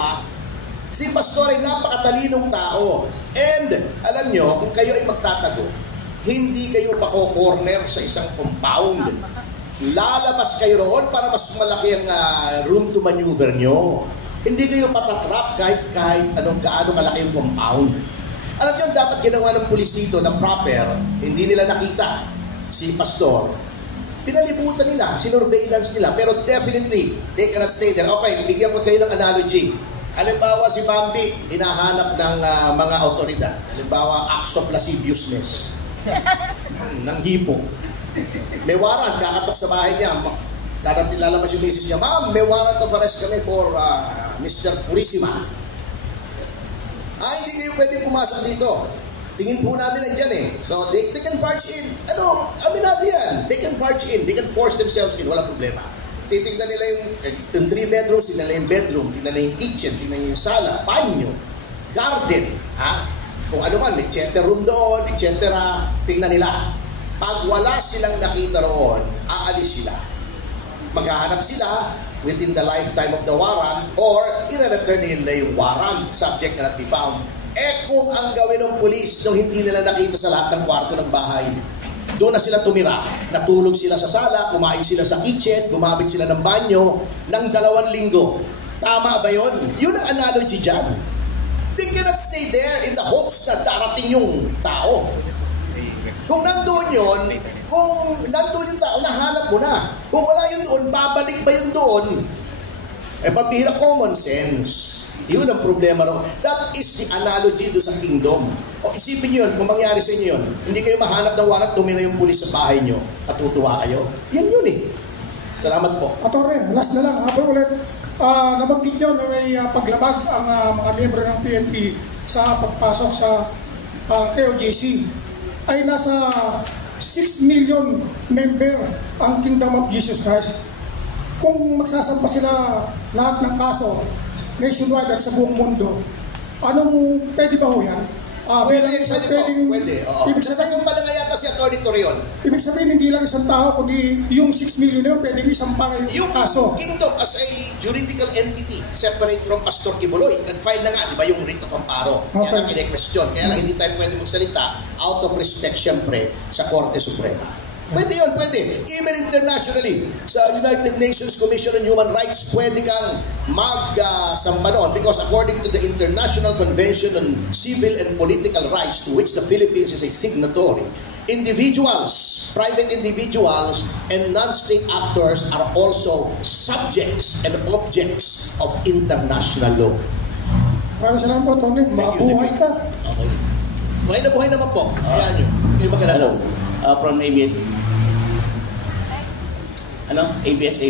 si Pastor ay napakatalinong tao. And alam nyo, kung kayo ay magtatago, hindi kayo pako-corner sa isang compound. Lalabas kayo roon para mas malaki ang room to maneuver nyo. Hindi kayo patatrap kahit anong gaano kalaki yung compound. Alam nyo, dapat ginawa ng pulis dito na proper, hindi nila nakita si Pastor. Pinalibutan nila, sinurveillance nila, pero definitely, they cannot stay there. Okay, bigyan ko kayo ng analogy. Halimbawa si Bambi, hinahanap ng mga otoridad. Halimbawa, acts of lasciviousness. Ng hipo. May warrant, kakatok sa bahay niya. Darating lalabas yung misis niya, Ma'am, may warrant of arrest kami for Mr. Purisima. Hindi kayo pwedeng pumasok dito. Tingin po namin nandiyan eh. So, they can barge in. Amin natin yan. They can barge in. They can force themselves in. Walang problema. Titignan nila yung 3 bedrooms, tingnan nila yung bedroom, tingnan nila yung kitchen, tingnan nila yung sala, banyo, garden, kung ano man, may theater room doon, etc. Tingnan nila. Pag wala silang nakita roon, aalis sila. Maghahanap sila within the lifetime of the warrant or i-return nila yung warrant, subject cannot be found. Kung ang gawin ng pulis nung hindi nila nakita sa lahat ng kwarto ng bahay, doon na sila tumira. Natulog sila sa sala, kumain sila sa kitchen, gumamit sila ng banyo ng 2 linggo. Tama ba yun? Yun ang analogy dyan. They cannot stay there in the hopes na darating yung tao. Kung nandun yun, kung nandun yung tao, nahanap mo na. Kung wala yun doon, babalik ba yun doon? Pambihira, common sense. Yun ang problema ro. That is the analogy do sa kingdom. O isipin nyo yun, kung mangyari sa inyo yun, hindi kayo mahanap ng warrant, tumira yung pulis sa bahay nyo, matutuwa kayo. Yan yun eh. Salamat po. Attorney, last na lang. Habang ulit, nabanggit nyo na may paglabag ang mga miyembro ng PNP sa pagpasok sa KOJC. Ay nasa 6 million member ang Kingdom of Jesus Christ. Kung magsasampa sila lahat ng kaso nationwide at sa buong mundo, anong pwede ba ho yan? Pwede, bilang isang pwede po. Pwede, oo. Ibig sabihin, Nasasumpa na nga yata si Atty. Torion. ibig sabihin, hindi lang isang tao, kundi yung 6 million na yun, pwede isang pangay Yung kaso. kingdom as a juridical entity, separate from Pastor Kibuloy, nag-file na nga, di ba, yung writ of amparo. Kaya Okay. lang ine-question. Kaya lang hindi tayo pwede magsalita out of respect, syempre, sa Korte Suprema. Pwede yun, pwede. Even internationally, sa United Nations Commission on Human Rights, pwede kang mag-samba noon because according to the International Convention on Civil and Political Rights to which the Philippines is a signatory, individuals, private individuals, and non-state actors are also subjects and objects of international law. Maraming salamat po, Tony. Mabuhay ka. Okay. Buhay na naman po. Ayan yun. Yung magandang. Hello. From ABS. ABS. Si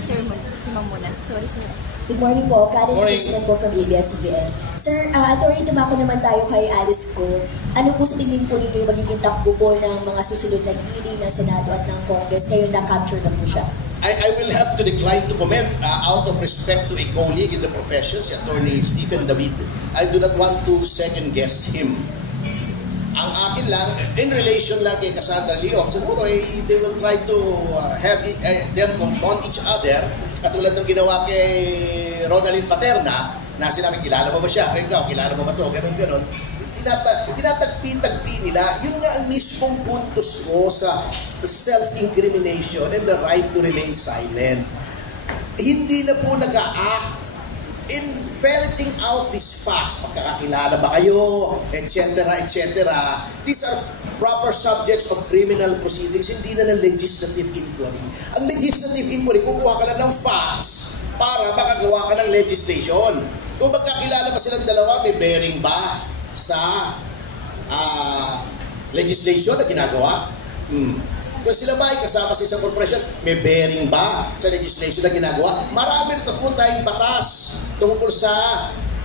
Sir si Ma'am muna. Sorry, sir. Good morning po. Karen Morning. Guzman po from ABS-CBN. Sir, attorney, tumako naman tayo kay Alice Go. Ano po sa tingin po ninyo yung magiging takbo po ng mga susunod na hearing ng Senado at ng Congress? Ngayon na-capture na po siya. I will have to decline to comment out of respect to a colleague in the profession, si Attorney Stephen David. I do not want to second-guess him. Ang akin lang, in relation lang kay Cassandra Leong, siguro they will try to have them confront each other, katulad ng ginawa kay Ronaldin Paterna, na sinabi, kilala mo ba siya? O ikaw, kilala mo ba ito? Ganon. Tinatagpi-tagpi nila. Yun nga ang mismong puntos ko sa self-incrimination and the right to remain silent. Hindi na po nag-a-act in ferreting out these facts, pagkakakilala ba kayo, etc., etc. These are proper subjects of criminal proceedings, hindi na ng legislative inquiry. Ang legislative inquiry, kukuha ka lang ng facts para makagawa ka ng legislation. Kung magkakilala ba silang dalawa, may bearing ba sa legislation na ginagawa? Kung sila ba ay kasama sa isang korporasyon, may bearing ba sa legislation na ginagawa? Marami na po tayong batas tungkol sa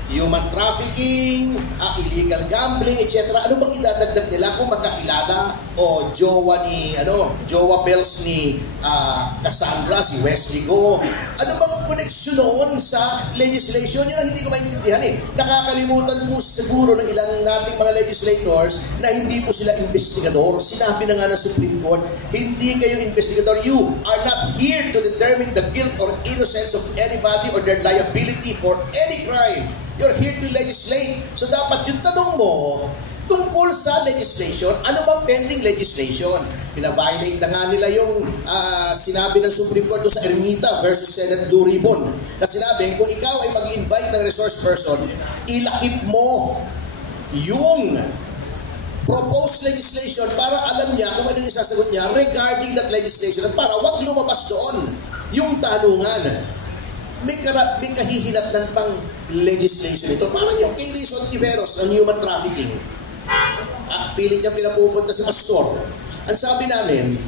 human trafficking, illegal gambling, etc. Ano bang idadagdag nila kung magkakilala o jowa bells ni Cassandra, si Wesley Go? Ano bang koneksyon noon sa legislation? Yun ang hindi ko maintindihan eh. Nakakalimutan po siguro ng ilang nating mga legislators na hindi po sila investigador. Sinabi na nga ng Supreme Court, hindi kayo investigador. You are not here to determine the guilt or innocence of anybody or their liability for any crime. You're here to legislate. So dapat yung tanong mo, tungkol sa legislation, ano bang pending legislation? Pina-violate na nga nila yung sinabi ng Supreme Court sa Ermita versus Senate Blue Ribbon na sinabi, kung ikaw ay mag-invite ng resource person, ilakip mo yung proposed legislation para alam niya kung ano yung isasagot niya regarding that legislation at para wag lumabas doon yung tanungan. May kahihinatnan pang legislation ito. Parang yung kay Rizon Tiveros ng human trafficking. Pilit niya pinapupunta si Pastor. Ang sabi namin,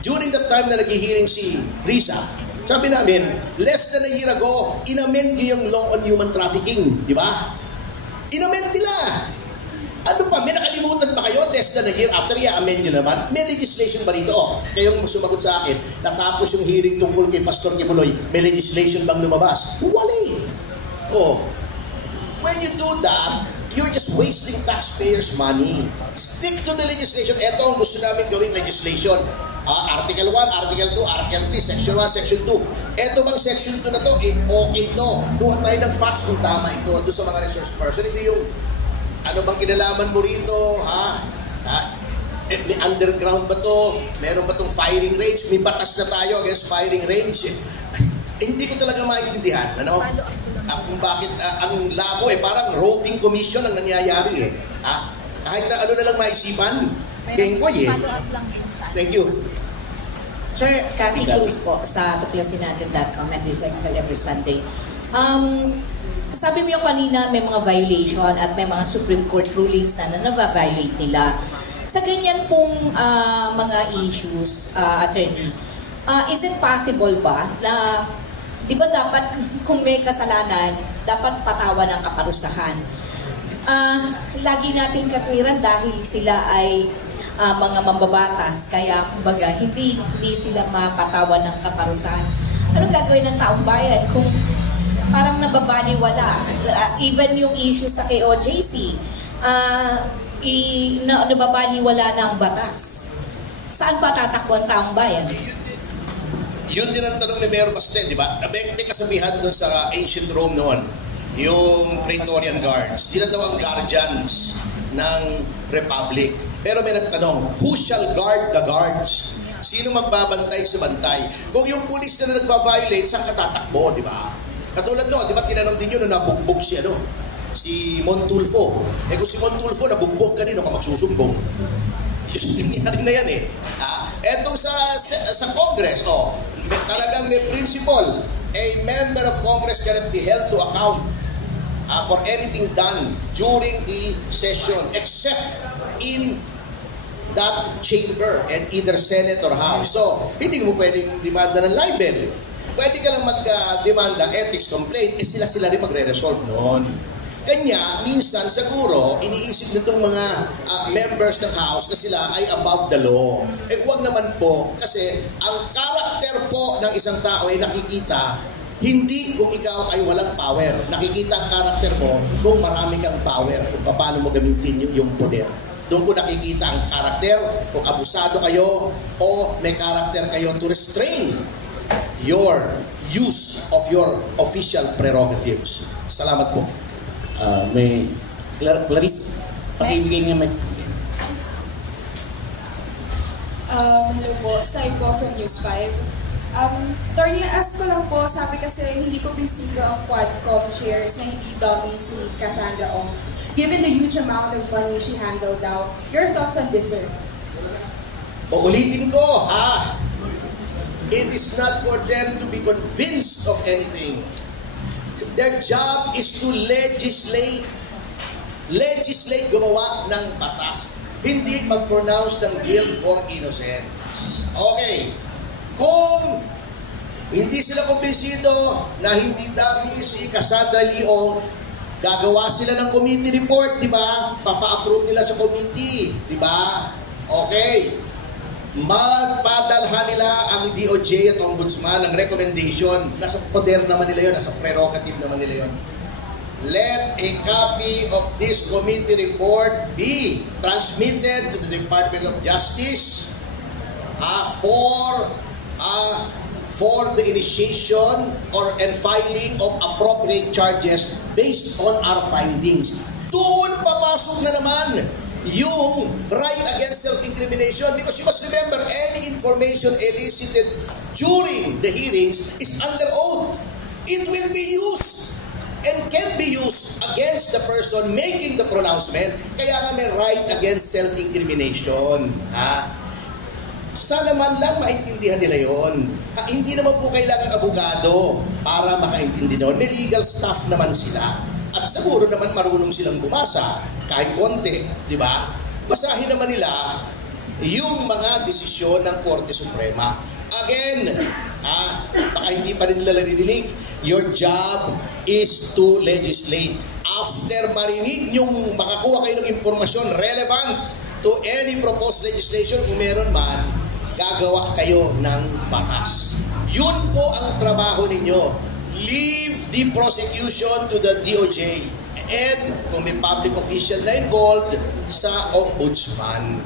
during that time na nag-hearing si Risa, sabi namin, less than a year ago, inamend niyo yung law on human trafficking. Di ba? Inamend nila. Ano pa, may nakalimutan pa kayo? Less than a year after, i-amend nyo naman. May legislation ba dito? Kayong sumagot sa akin, natapos yung hearing tungkol kay Pastor Kibuloy, may legislation bang lumabas? Wala. When you do that, you're just wasting taxpayers' money. Stick to the legislation. Ito ang gusto namin gawing legislation. Article 1, Article 2, Article 3, Section 1, Section 2. Ito bang Section 2 na to? Okay to. Kuha tayo ng facts kung tama ito doon sa mga resource person. Ito yung ano bang kinalaman mo rito? May underground ba to? Meron ba tong firing range? May batas na tayo against firing range. Hindi ko talaga maintindihan. Ano? Kung bakit ang labo parang roving commission ang nangyayari Kahit na ano na lang maisipan. Kengkoy Thank you. Sir, Cathy Cruz po sa tuklasinnatin.com and this Excel every Sunday. Sabi mo yung kanina may mga violation at may mga Supreme Court rulings na naba-violate nila. Sa ganyan pong mga issues, attorney, is it possible ba na, di ba dapat kung may kasalanan, dapat patawan ng kaparusahan? Lagi nating katwiran dahil sila ay mga mambabatas, kaya kumbaga hindi sila mapatawan ng kaparusahan. Anong gagawin ng taong bayan kung parang nababaliwala? Even yung issue sa KOJC, nababaliwala na ang batas. Saan pa tatakbo ang taong bayan? Yun din ang tanong ni Mayor Baste, di ba? May kasabihan doon sa ancient Rome noon, yung Praetorian Guards. Sila daw ang guardians ng Republic. Pero may nagtanong, who shall guard the guards? Sino magbabantay sa bantay? Kung yung pulis na nagpa-violate, saan ka tatakbo, di ba? Katulad no, di ba tinanong din yun na nabugbog si Montulfo. Kung si Montulfo nabugbog ka rin, ka magsusumbong. Yun nangyari na yan Etong sa Congress, talagang may principle. A member of Congress cannot be held to account for anything done during the session except in that chamber and either Senate or House. So, hindi mo pwedeng demanda ng libel. Pwede ka lang mag-demanda ethics complaint, sila rin magre-resolve noon. Kanya, minsan siguro, iniisip nitong mga members ng House na sila ay above the law. Huwag naman po, kasi ang karakter po ng isang tao ay nakikita, hindi kung ikaw ay walang power. Nakikita ang karakter mo kung marami kang power, kung paano mo gamitin yung poder. Doon ko nakikita ang karakter, kung abusado kayo o may karakter kayo to restrain your use of your official prerogatives. Salamat po. May Clarice, pakibigay niya may... Hello po, Sai po from News 5. Attorney, ask ko lang po, sabi kasi hindi ko prinsipyo ang Quadcom shares na hindi dummy si Cassandra Ong. Given the huge amount of money she handled out, your thoughts on this, sir? Ulitin ko, it is not for them to be convinced of anything. Their job is to legislate. Legislate, gumawa ng batas. Hindi mag-pronounce ng guilt or innocence. Okay. Kung hindi sila kumbinsido na hindi dami si Cassandra Leong, gagawa sila ng committee report, di ba? Papa-approve nila sa committee, di ba? Okay. Magpadalhan nila ang DOJ at Ombudsman ng recommendation. Nasa poder naman nila yun, nasa prerogative naman nila yun. Let a copy of this committee report be transmitted to the Department of Justice for the initiation and filing of appropriate charges based on our findings. Doon papasok na naman yung right against self-incrimination, because you must remember, any information elicited during the hearings is under oath. It will be used and can be used against the person making the pronouncement. Kaya nga may right against self-incrimination. Sana man lang maintindihan nila yon. Hindi naman po kailangan abogado para makaintindi noon. May legal staff naman sila. At siguro naman marunong silang bumasa, kahit konti, di ba? Basahin naman nila yung mga desisyon ng Korte Suprema. Again, baka hindi pa rin nila narinig, your job is to legislate. After marinig yung makakuha kayo ng impormasyon relevant to any proposed legislation, kung meron man, gagawa kayo ng batas. Yun po ang trabaho ninyo. Leave the prosecution to the DOJ and kung may public official na involved, sa Ombudsman.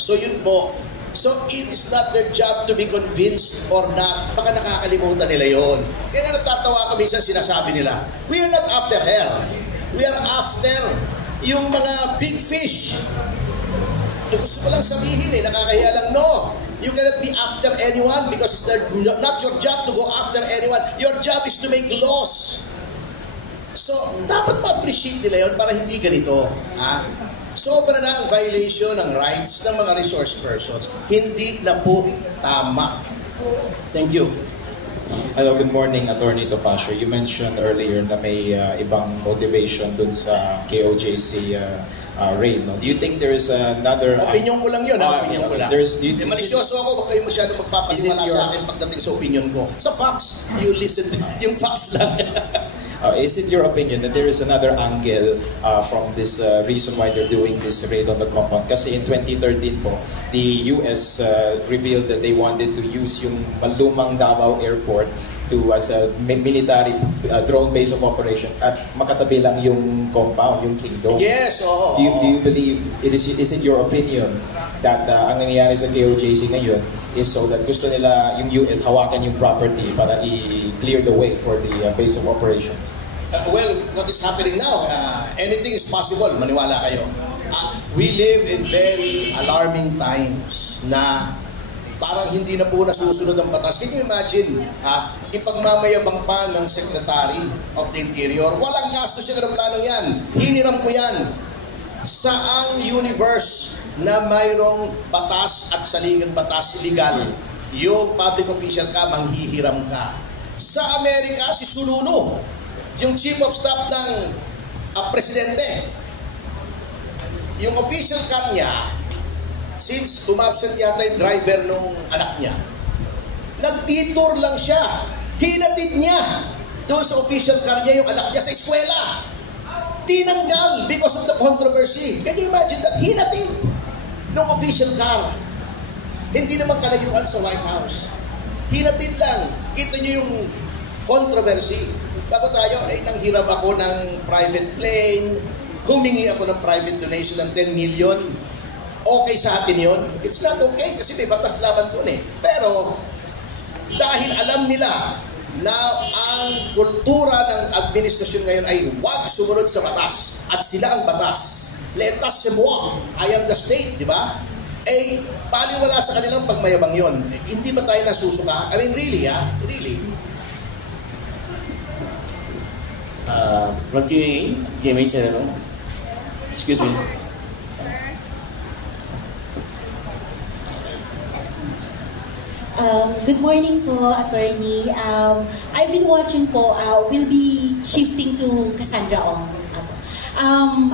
So yun po. So it is not their job to be convinced or not. Baka nakakalimutan nila yon. Kaya natatawa ko minsan sinasabi nila, we are not after her. We are after yung mga big fish. Gusto ko lang sabihin nakakahiya lang, no. You cannot be after anyone because it's not your job to go after anyone. Your job is to make laws. So, dapat ma-appreciate nila yun para hindi ganito. Sobra na ang violation ng rights ng mga resource persons. Hindi na po tama. Thank you. Hello, good morning, Attorney Topacio. You mentioned earlier na may ibang motivation dun sa KOJC raid. No? Do you think there is another... Opinion ko lang yun, opinion ko lang. Malisyoso ako, wag kayo masyado magpapaniwala sa akin pagdating sa opinion ko. Sa facts, you listen to yung facts lang. Is it your opinion that there is another angle from this reason why they're doing this raid on the compound? Kasi in 2013 po, the US revealed that they wanted to use yung malumang Davao Airport as a military drone base of operations at makatabi lang yung compound, yung kingdom. Yes, oo. Do you believe, is it your opinion that ang nangyayari sa KOJC ngayon is so that gusto nila yung US hawakan yung property para i-clear the way for the base of operations? Well, what is happening now, anything is possible, maniwala kayo. We live in very alarming times na parang hindi na po nasusunod ang batas. Can you imagine, ipagmamayabang pa ng Secretary of the Interior, walang gastos yung planong yan, hiniram ko yan. Saang universe na mayroong batas at saligang batas legal, yung public official ka, manghihiram ka. Sa Amerika, si Sununu, yung chief of staff ng presidente, yung official car niya, since umabsent yata yung driver nung anak niya, nag-detour lang siya. Hinatid niya doon sa official car niya yung anak niya sa eskwela. Tinanggal because of the controversy. Can you imagine that? Hinatid ng official car. Hindi naman kalayuan sa White House. Hinatid lang. Kita niyo yung controversy. Bago tayo, ay nanghiram ako ng private plane, humingi ako ng private donation ng 10 million. Okay sa atin yun? It's not okay kasi may batas laban doon eh. Pero dahil alam nila na ang kultura ng administrasyon ngayon ay huwag sumunod sa batas at sila ang batas. Letas se moi, I am the state, di ba? Eh, paliwala sa kanilang pagmayabang yun. Hindi ba tayo nasusuka? I mean, really, really. From QA, GMA Sereno. Excuse me. Good morning po, attorney. I've been watching po, we'll be shifting to Cassandra Ong.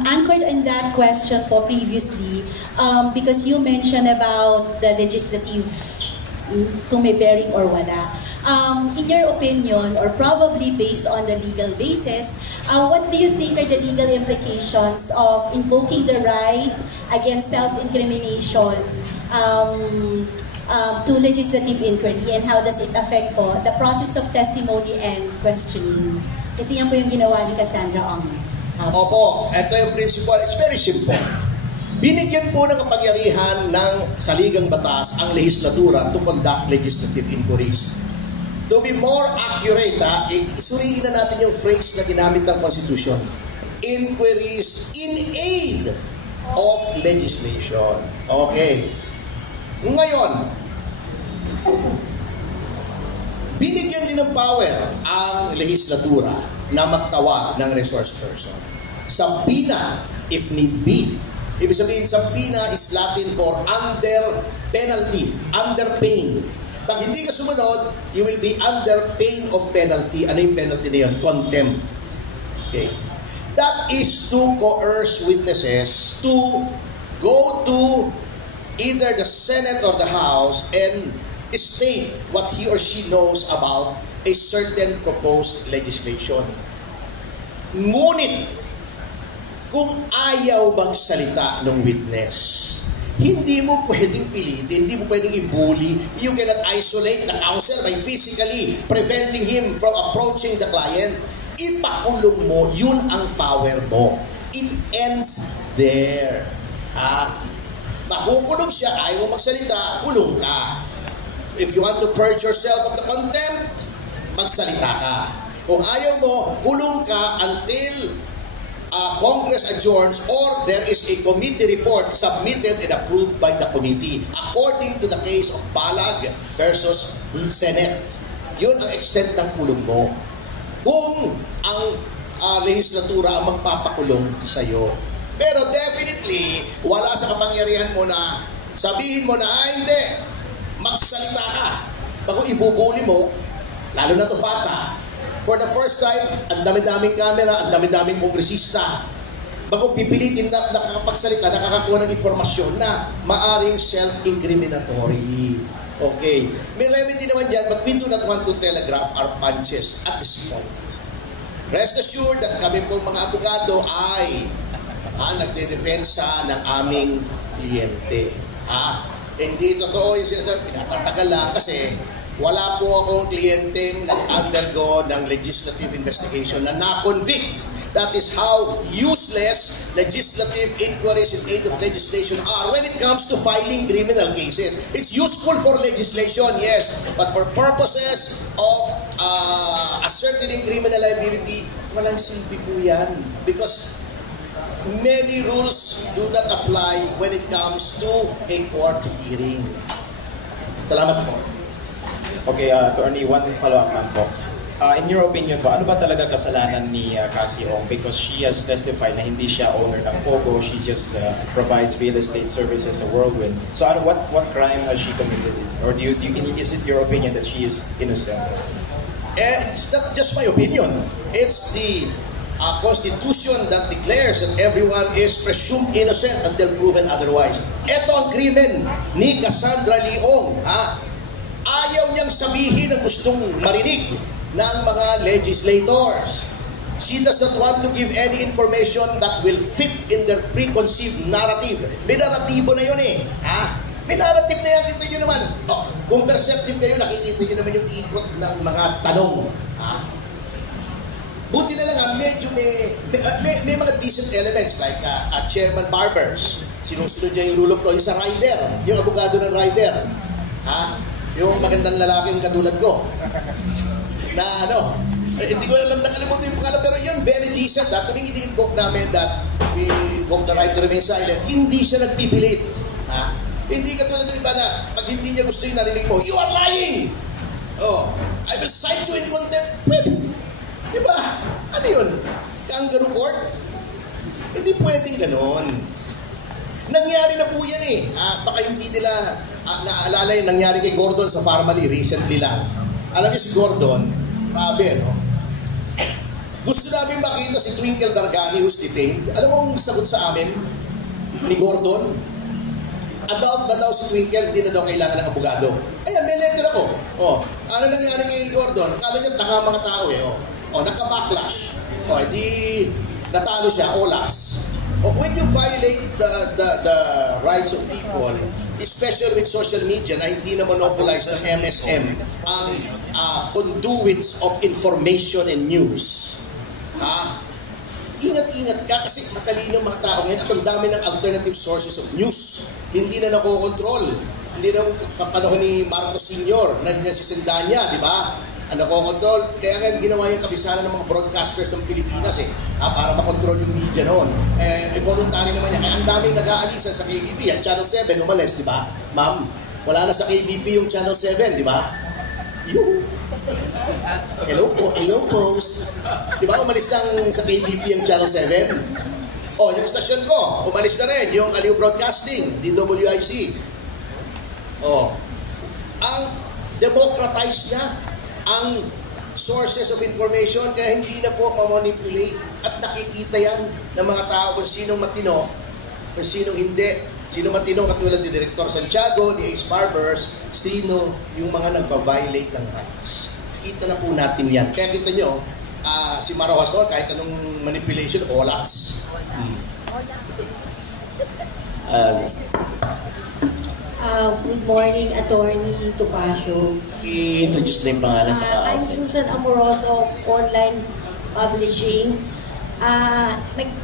Anchored in that question po previously, because you mentioned about the legislative, kung may bearing or wala. In your opinion, or probably based on the legal basis, what do you think are the legal implications of invoking the right against self-incrimination to legislative inquiry, and how does it affect po the process of testimony and questioning? Kasi yan po yung ginawa ni Cassandra Ong. Opo, ito yung principle. It's very simple. Binigyan po ng kapangyarihan ng saligang batas ang legislatura to conduct legislative inquiries. To be more accurate, suriin na natin yung phrase na ginamit ng Constitution. Inquiries in aid of legislation. Okay. Ngayon, binigyan din ng power ang legislatura na magtawag ng resource person. Sabina, if need be. Ibig sabihin, sabina is Latin for under penalty, under pain. Pag hindi ka sumunod, you will be under pain of penalty. Ano yung penalty na yun? Contempt. Okay. That is to coerce witnesses to go to either the Senate or the House and state what he or she knows about a certain proposed legislation. Ngunit, kung ayaw magsalita ng witness, hindi mo pwedeng pilitin, hindi mo pwedeng i-bully. You cannot isolate the counsel by physically preventing him from approaching the client. Ipakulong mo, yun ang power mo. It ends there. Makukulong siya, ayaw mo magsalita, kulong ka. If you want to purge yourself of the contempt, magsalita ka. Kung ayaw mo, kulong ka until Congress adjourns or there is a committee report submitted and approved by the committee according to the case of Balag versus Senate. Yun ang extent ng kulong mo. Kung ang legislatura ang magpapakulong sa iyo. Pero definitely, wala sa kapangyarihan mo na sabihin mo na, hindi, magsalita ka. Bago ibubuli mo, lalo na to bata, for the first time, ang dami-daming camera, ang dami-daming kongresista. Bago pipilitin na nakakapagsalita, nakakakuha ng informasyon na maaring self-incriminatory. Okay. May remedy naman dyan, but we do not want to telegraph our punches at this point. Rest assured that kami pong mga abogado ay nagdedepensa ng aming kliyente. Hindi totoo yung sinasabi, pinatatagal lang kasi wala po akong kliyenteng nag-undergo ng legislative investigation na na-convict. That is how useless legislative inquiries in aid of legislation are when it comes to filing criminal cases. It's useful for legislation, yes, but for purposes of ascertaining criminal liability, walang silbi po yan. Because many rules do not apply when it comes to a court hearing. Salamat po. Okay, Attorney, one follow-up lang po. In your opinion po, ano ba talaga kasalanan ni Cassie Ong? Because she has testified na hindi siya owner ng Pogo, she just provides real estate services sa Whirlwind. So what crime has she committed? Or is it your opinion that she is innocent? It's not just my opinion. It's the Constitution that declares that everyone is presumed innocent until proven otherwise. Ito ang krimen ni Cassandra Leong. Ayaw niyang sabihin ang gustong marinig ng mga legislators. She does not want to give any information that will fit in their preconceived narrative. May naratibo na yun eh. May narrative na yan. Kita nyo naman. Kung perceptive kayo, nakikita nyo naman yung ikot ng mga tanong. Buti na lang medyo may mga decent elements like Chairman Barbers. Sinusunod niya yung rule of law. Yung sa rider, yung abogado ng rider. Yung magandang lalaking katulad ko. Na hindi ko alam, nakalimutan yung pangalan, pero yun, very decent. Tuwing ini-invoke namin that we invoke the right to remain silent, hindi siya nagpipilit. Hindi katulad ng iba na pag hindi niya gusto yung narinig mo, you are lying! I will cite you in contempt. Pwede. Diba? Ano yun? Kangaroo court? Hindi pwedeng ganon. Nangyari na po yan eh. Baka hindi nila naalala yung nangyari kay Gordon sa Farmally recently lang. Alam niyo si Gordon, grabe, no? Gusto namin makita si Twinkle Dargani who's detained. Alam mo ang sagot sa amin ni Gordon? About na daw si Twinkle, hindi na daw kailangan ng abogado. Ayan, may letter ako. Ano nangyari kay Gordon? Akala niya tanga mga tao eh. Nagka-backlash. Di natalo siya, olaps. When you violate the rights of people, especially with social media na hindi na monopolize ng MSM ang conduits of information and news. Ingat-ingat ka kasi matalino mga tao ngayon at ang dami ng alternative sources of news. Hindi na nakokontrol. Hindi na kapanahon ni Marcos Sr. Nandiyan si Sendanya, di ba? Nakokontrol. Kaya nga ginawa yung kabisanan ng mga broadcasters ng Pilipinas para makontrol yung media noon. Voluntary naman yan. Kaya ang daming nag-aalisan sa KBP. At Channel 7 umalis, di ba? Ma'am, wala na sa KBP yung Channel 7, di ba? Hello po, di ba umalis lang sa KBP yung Channel 7? Yung stasyon ko, umalis na rin. Yung Aliw Broadcasting, DWIC. Ang democratize na ang sources of information, kaya hindi na po ma-manipulate at nakikita yan ng mga tao kung sinong matino, kung sinong hindi. Sino matino katulad ni Director Santiago, ni Ace Barbers, sino yung mga nagpa-violate ng rights. Kita na po natin yan. Kaya kita nyo, si Marawason, kahit anong manipulation, olats. Good morning, Attorney Topacio. I-introduce na yung pangalan sa tao. I'm Susan Amoroso, Online Publishing.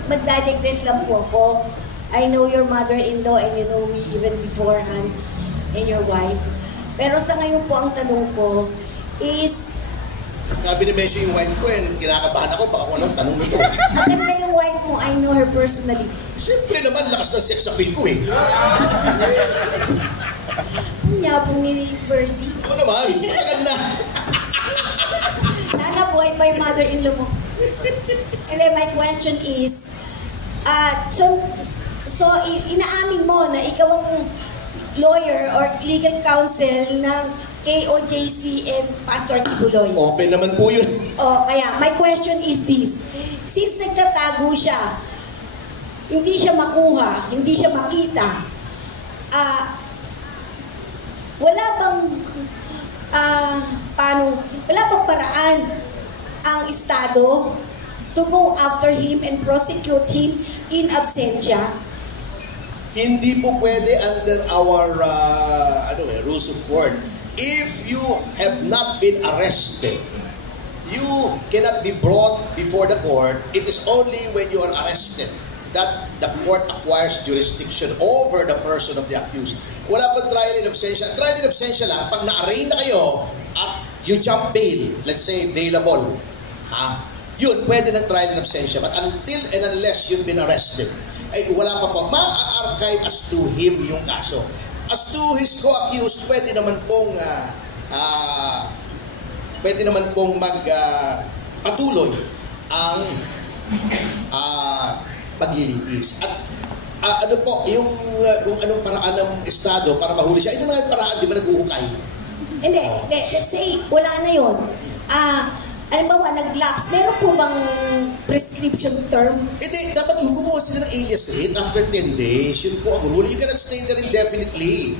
Magdadigress lang po ako. I know your mother-in-law and you know me even beforehand and your wife. Pero sa ngayon po ang tanong ko is... Binimension yung wife ko kinakabahan ako, baka kung anong tanong nito. Maganda yung wife mo, I know her personally. Siyempre naman, lakas ng sex appeal ko Ang yabong ni Ferdy. Ano naman, matagal na. Sana buhay pa yung mother-in-law mo. And then my question is, so inaamin mo na ikaw ang lawyer or legal counsel ng KOJC and Pastor Kibuloy. Open naman po yun. Kaya my question is this. Since nagtatago siya, hindi siya makuha, hindi siya makita, wala bang paraan ang Estado to go after him and prosecute him in absentia? Hindi po pwede under our rules of court if you have not been arrested, you cannot be brought before the court. It is only when you are arrested that the court acquires jurisdiction over the person of the accused. Wala pang trial in absentia. Trial in absentia lang, pag na-arraign na kayo at you jump bail, let's say bailable, yun, pwede ng trial in absentia. But until and unless you've been arrested, ay wala pa po. Ma-archive as to him yung kaso. As to his co-accused, pwede naman pong patuloy ang paglilitis. At ano po, yung kung anong paraan ng Estado para mahuli siya, ito mga paraan, di ba naghuhukay? Hindi, let's say, wala na yun. Alimbawa, nag-lapse, meron po bang prescription term? Hindi, dapat gumawa sila ng alias rate after 10 days. Yun po ang rule. You cannot stay there indefinitely.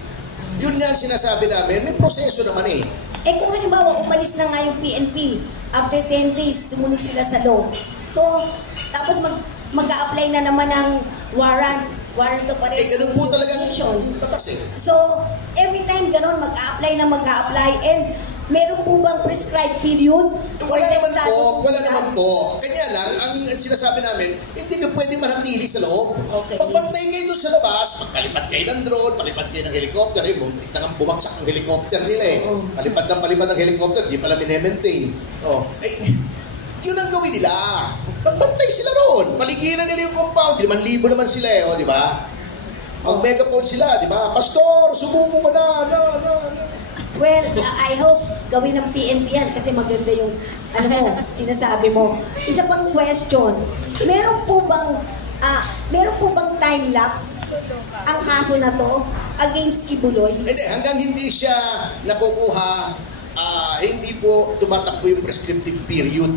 Yun nga ang sinasabi namin, may proseso naman eh. Eh kung halimbawa, umalis na nga yung PNP, after 10 days, sumunod sila sa law. So, tapos mag-a-apply na naman ng warrant of arrest. Ganun po talaga batas eh. So, every time ganun, mag-a-apply, and meron po bang prescribed period? Wala naman po. Kanya lang, ang sinasabi namin, hindi ka pwede manatili sa loob. Okay. Pagbantay kayo doon sa labas, pagpalipad kayo ng drone, palipad kayo ng helicopter, muntik na kang bumagsak ng helicopter nila eh. Palipad ng helicopter, di pala minemaintain. Yun ang gawin nila. Pagbantay sila roon. Paligiran nila yung compound. 5,000 naman sila eh, di ba? Mag-megaphone sila, di ba? Pastor, subuko mo na. Well, I hope gawin ng PNP yan kasi maganda yung sinasabi mo. Isa pang question, meron po bang time lapse ang kaso na to against Kibuloy? Hindi, hanggang hindi siya nakukuha, hindi po tumatakbo yung prescriptive period.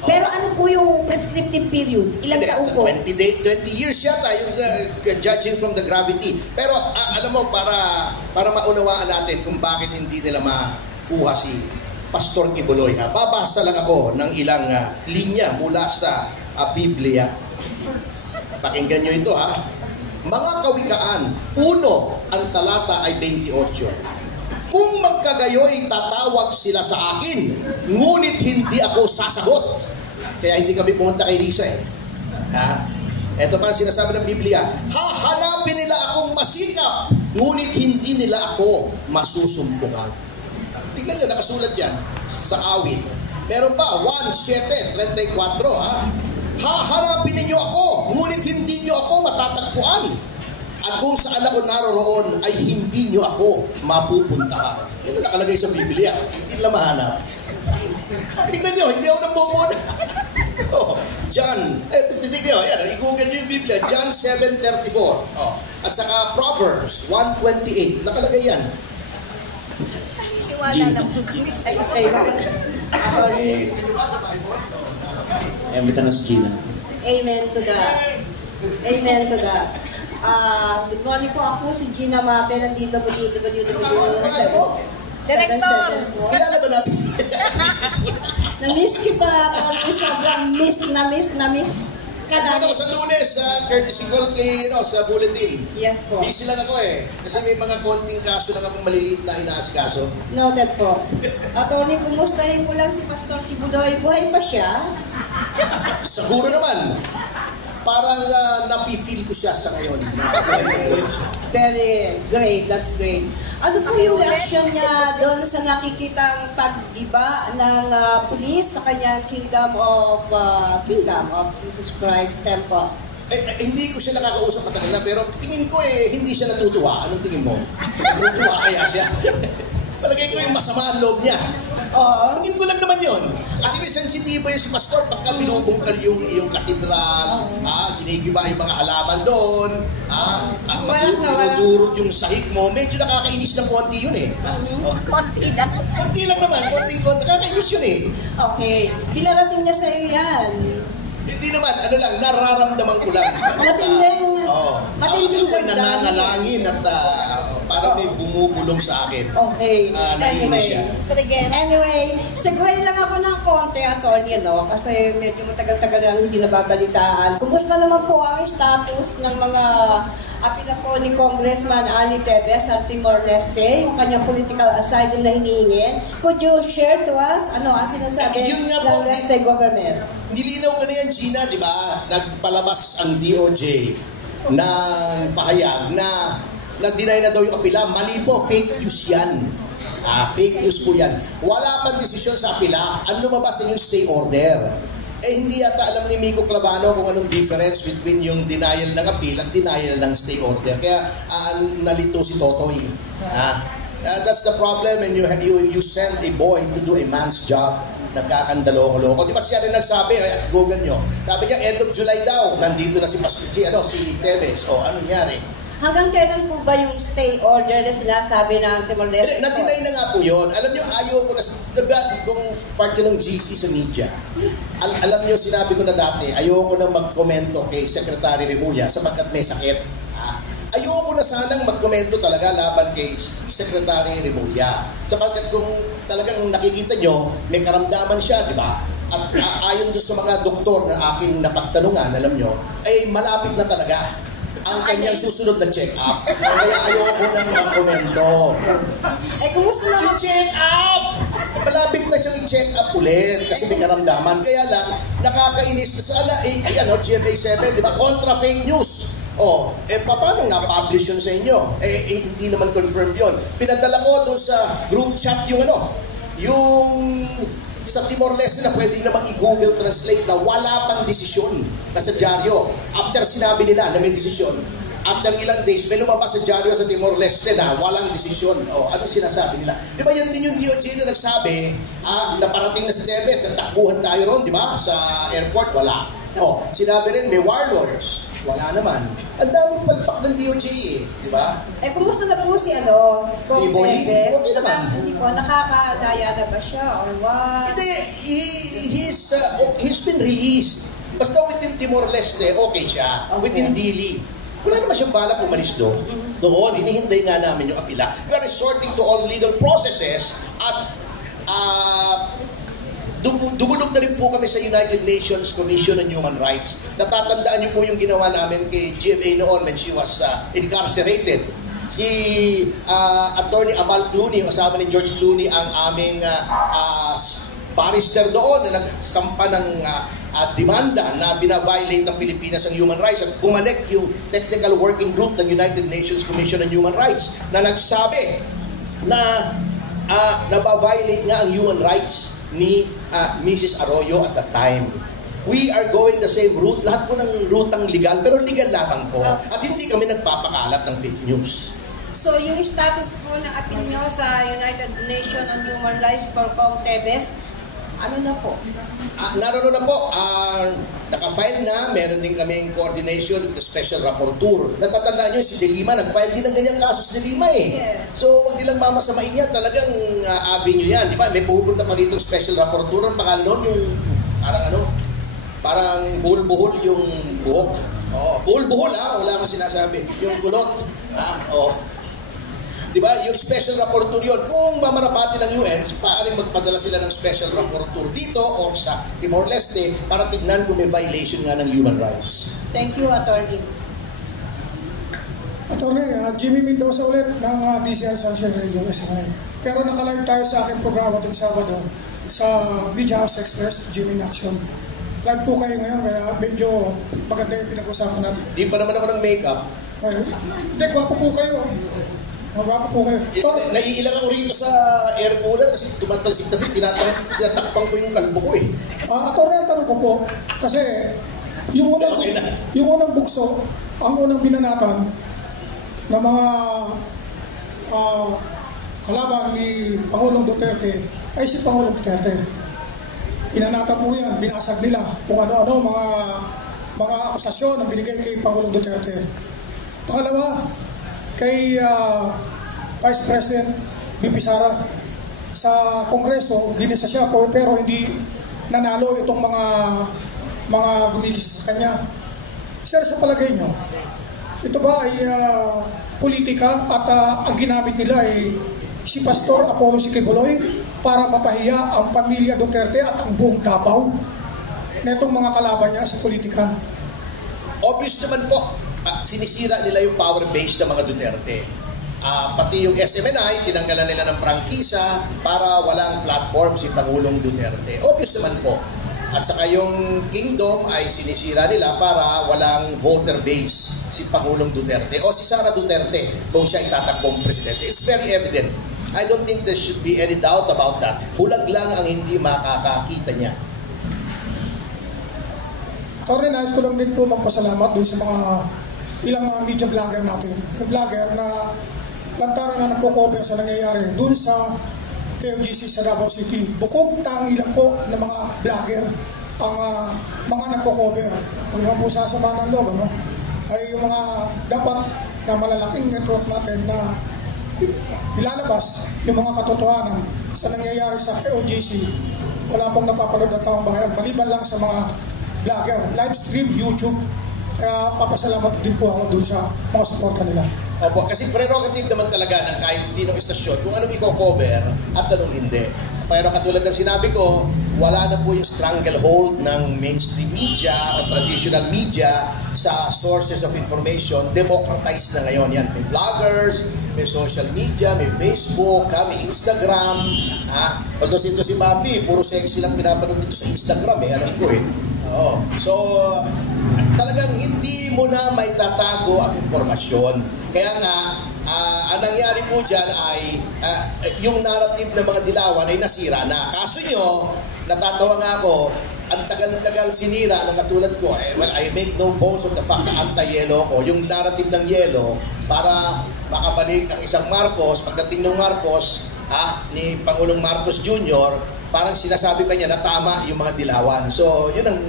Pero ano po yung prescriptive period? Ilang taon po? 20 years yata yung judging from the gravity. Pero alam mo, para maunawaan natin kung bakit hindi nila makuha si Pastor Kibuloy. Babasa lang ako ng ilang linya mula sa Biblia. Pakinggan nyo ito Mga Kawikaan, 1, ang talata ay 28. Kung magkagayoy, tatawag sila sa akin, ngunit hindi ako sasagot. Kaya hindi kami pumunta kay Risa eh. Ito pa ang sinasabi ng Biblia, hahanapin nila akong masikap, ngunit hindi nila ako masusumpungan. Tignan nyo, nakasulat yan sa awit. Meron pa, 1:7:34. Hahanapin ninyo ako, ngunit hindi nyo ako matatagpuan. At kung saan ako naroroon ay hindi nyo ako mapupuntahan. Yan ang nakalagay sa Biblia. Hindi nila mahanap. Tignan nyo, hindi ako nabubuna. John, titignan nyo, i-google nyo yung Biblia. John 7:34. At saka Proverbs 1:28. Nakalagay yan. Gina. Amen to that. Amen to that. Good morning po, ako si Gina Mape ng DWWW774. Kilala ba natin? Na-miss kita, kasi sobrang miss Kada ko sa Lunes, courtesy call kay, sa bulletin. Yes po. Busy lang ako eh. Kasi may mga konting kaso lang akong maliliit na inaasikaso. Noted po. Attorney, kumustahin mo lang si Pastor Kibuloy. Buhay pa siya? Siguro naman. Parang napifeel ko siya sa ngayon. Very great, that's great. Ano po yung reaction niya doon sa nakikitang pag-iba ng pulis sa kanyang Kingdom of Jesus Christ Temple? Hindi ko siya nakakausap matagal na, pero tingin ko hindi siya natutuwa. Anong tingin mo? Natutuwa kaya siya? Palagay ko yung masama ang loob niya. Tingin ko lang naman yun. Kasi may sensitibo yung si Pastor pagka binubungkal yung katedral, ginigiba yung mga halaman doon, dinudurog yung sahig mo, medyo nakakainis ng konti yun eh. Konti lang. Konti lang naman, konting-konti. Nakakainis yun eh. Okay. Pinarating niya sa'yo yan. Hindi naman, nararamdaman ko lang. Matinding Ako damdamin. nananalangin at parang may bumubulong sa akin. Okay. Naiinis siya. Anyway, segue lang ako ng konti, attorney, no? Kasi medyo matagal-tagal lang hindi nababalitaan. Kumusta naman po ang status ng mga apila po ni Congressman Arnie Tevez sa Timor-Leste, yung kanyang political asylum na hinihingi? Could you share to us ano ang sinasabi Yun nga ng po, Leste government? Nilinaw ko na yan, Gina, di ba? Nagpalabas ang DOJ ng pahayag na nag-deny na daw yung apila. Mali po, fake news yan. Fake news po yan. Wala pang desisyon sa apila. Ang lumabas na yung stay order. Hindi yata alam ni Miko Clavano kung anong difference between yung denial ng appeal at denial ng stay order. Kaya nalito si Totoy. That's the problem when you send a boy to do a man's job. Nagkakandaloko-loko. Di ba siya rin nagsabi, Google nyo, sabi niya end of July daw, nandito na si Tevez. Anong nangyari? Hanggang kailan po ba yung stay order na sinasabi ng Timor-Leste? Na-deny na nga po yun. Alam niyo, ayaw ko na, diba, kung part yun ng GC sa media, alam niyo, sinabi ko na dati, ayaw ko na magkomento kay Secretary Remulla sapagkat may sakit. Ayoko na sanang magkomento talaga laban kay Secretary Remulla. Sapagkat kung talagang nakikita nyo, may karamdaman siya, di ba? At ayon doon sa mga doktor na aking napagtanungan, alam nyo, ay malapit na talaga ang kanyang susunod na check-up. Kaya ayoko nang magkomento. Kumusta naman? I-check up! Malapit na siyang i-check up ulit kasi may karamdaman. Kaya lang, nakakainis na sana, GMA7, di ba? Contra fake news. Paano na-publish yun sa inyo? Hindi naman confirmed yun. Pinadala ko doon sa group chat yung sa Timor-Leste na pwede namang i-Google Translate na wala pang desisyon na sa dyaryo. After sinabi nila na may desisyon, after ilang days, may lumabas sa dyaryo sa Timor-Leste na walang desisyon. Ano sinasabi nila? Di ba yan din yung DOJ na nagsabi na parating na si Tevez, takbuhan tayo ron, di ba? Sa airport, wala. Sinabi rin may warlords. Wala naman. Ang daming palpak ng DOJ di ba? Kumusta na po si Kong Tevez? Okay naman. Hindi po, nakakadaya na ba siya or what? Hindi, he's been released. Basta within Timor-Leste, okay siya. Within Dili. Wala naman siyang balak umalis doon. Doon, hinihintay nga namin yung apila. We are resorting to all legal processes at dumulog na rin po kami sa United Nations Commission on Human Rights. Natatandaan niyo po yung ginawa namin kay GMA noon when she was incarcerated. Si Attorney Amal Clooney, kasama ni George Clooney, ang aming barrister doon na nagsampa ng demanda na binaviolate ng Pilipinas ang human rights at bumalik yung Technical Working Group ng United Nations Commission on Human Rights na nagsabi na nabaviolate nga ang human rights ni Mrs. Arroyo at that time. We are going the same route. Lahat po ng rutang legal, pero legal lamang po. At hindi kami nagpapakalat ng fake news. So, yung status po ng appeal nyo sa United Nations on Human Rights for Kong Tevez, ano na po? Naroon na po. Naka-file na. Meron din kaming coordination with the Special Rapporteur. Natatandaan nyo, si De Lima, nag-file din ng ganyang kaso si De Lima Yes. So, huwag nilang mamasamain yan. Talagang avenue yan. Di ba? May pupunta pa dito Special Rapporteur. Ang pangalan nun, yung parang buhol-buhol yung buhok. Buhol-buhol wala akong sinasabi. Yung kulot. Di ba? Yung special rapporteur yun. Kung mamarapati ng UN, paaaring magpadala sila ng special rapporteur dito o sa Timor-Leste para tignan kung may violation nga ng human rights. Thank you, Attorney. Attorney, Jimmy Mendoza ulit ng DCR Sunshine Radio SNI. Pero nakalive tayo sa aking programa itong Sabado sa Media House Express, Jimmy in Action. Live po kayo ngayon, kaya medyo maganda yung pinag-usapan natin. Di pa naman ako ng makeup. Hindi, gwapo po kayo. Magwapo po kayo. Naiilang ako rito sa air cooler kasi tumatalsik kasi tinatakpang ko yung kalbo ko Attorney, ang tanong ko po, kasi yung unang bukso, ang unang binanatan ng mga kalaban ni Pangulong Duterte ay si Pangulong Duterte. Binanatan po yan, binasag nila kung ano-ano mga akusasyon na binigay kay Pangulong Duterte. Pangalawa, kay Vice President BP Sara sa Kongreso, ginisa siya pero hindi nanalo itong mga gumigis sa kanya. Sir, sa palagay nyo, ito ba ay politika at ang ginamit nila ay si Pastor Apollo Sikibuloy para mapahiya ang pamilya Duterte at ang buong Davao na itong mga kalaban niya sa politika? Obvious naman po, sinisira nila yung power base ng mga Duterte. Pati yung SMNI, tinanggalan nila ng prangkisa para walang platform si Pangulong Duterte. Obvious naman po. At saka yung kingdom ay sinisira nila para walang voter base si Pangulong Duterte o si Sara Duterte kung siya itatakbong presidente. It's very evident. I don't think there should be any doubt about that. Hulag lang ang hindi makakakita niya. Attorney, nais ko lang din po magpasalamat dun sa mga ilang mga media vlogger natin. Yung vlogger na lantaran na nagko-cover sa nangyayari dun sa KOJC sa Davao City. Bukod tangi lang po ng mga vlogger ang mga nagko-cover. Huwag naman po sasama ng loob, ano? Ay yung mga dapat na malalaking network natin na ilalabas yung mga katotohanan sa nangyayari sa KOJC. Wala pong napapanood ng taong bayan, maliban lang sa mga vlogger, live stream, YouTube. Kaya papasalamat din po ako dun sa mga supporta nila. Opo, kasi prerogative naman talaga ng kahit sinong istasyon kung anong i-cover at anong hindi. Pero katulad ng sinabi ko, wala na po yung stranglehold ng mainstream media o traditional media sa sources of information. Democratized na ngayon yan. May vloggers, may social media, may Facebook, may Instagram. Although ito si Mabi, puro sexy lang pinapanood dito sa Instagram alam ko Oo. So, talagang hindi mo na may tatago ang informasyon. Kaya nga, ang nangyari po dyan ay yung narrative ng mga dilawan ay nasira na. Kaso nyo, natatawa nga ako, ang tagal-tagal sinira ng katulad ko, well, I make no bones of the fact na anti-yellow ko. Yung narrative ng yellow, para makabalik ang isang Marcos, pagdating ng Marcos, ni Pangulong Marcos Jr., parang sinasabi pa niya na tama yung mga dilawan. So, yun ang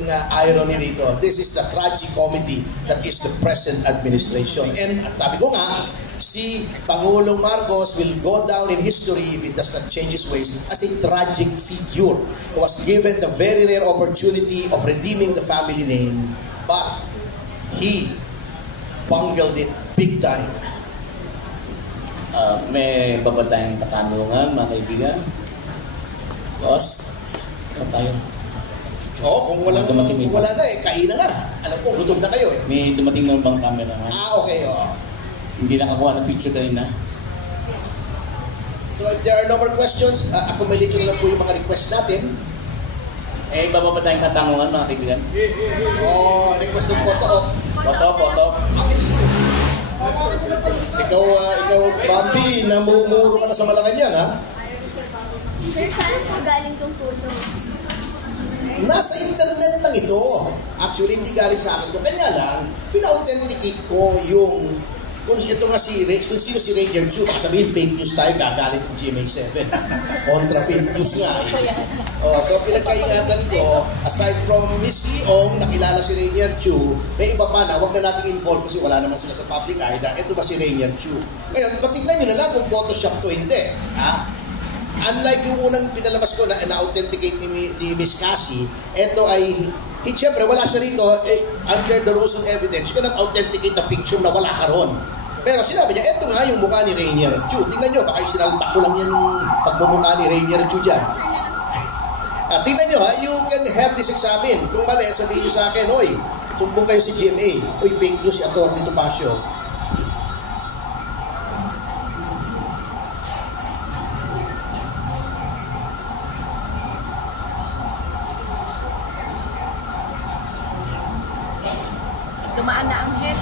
irony rito. This is the tragicomedy that is the present administration. And at sabi ko nga, si Pangulong Marcos will go down in history if he does not change his ways as a tragic figure who was given the very rare opportunity of redeeming the family name, but he bungled it big time. May baba tayong katanungan, mga kaibigan. Boss, ano tayo? Oo, kung wala na kainan na. Alam ko, gutom na kayo May dumating na bang camera? Okay, Hindi nakakuha ng picture tayo na. So if there are no more questions, accumulating lang po yung mga request natin. Baba tayong katanungan, mga kaibigan. Request ng photo. Photo. Ikaw, Bambi, namumuro ka na sa Malacanang, ha? Sir, saan po galing tong photos? Nasa internet lang ito. Actually, hindi galing sa akin ito. Kanya lang, pina-authenticate ko yung kung ito nga kung sino si Ranger Chu. Baka sabihin fake news tayo, gagalit ng GMA7. Kontra fake news nga. So, pinagkaingatan ko, aside from Miss Leong, nakilala si Ranger Chu, may iba pa na, huwag na natin involve kasi wala naman sila sa public eye na ito ba si Ranger Chu. Ngayon, patignan nyo na lang kung Photoshop to hindi. Unlike yung unang pinalabas ko na authenticate ni Miss Cassie, ito ay, siyempre wala siya rito, under the rules of evidence, you cannot authenticate the picture na wala ka ron. Pero sinabi niya, ito nga yung mukha ni Rainier Chu. Tingnan nyo, baka sinalpak ko lang yan yung pagmumukha ni Rainier Chu dyan. Tingnan nyo you can have this examine. Kung mali, sabihin nyo sa akin, oy, sumbong kayo si GMA, oy, fake news si Atty. Topacio. Dumaan na Anghel.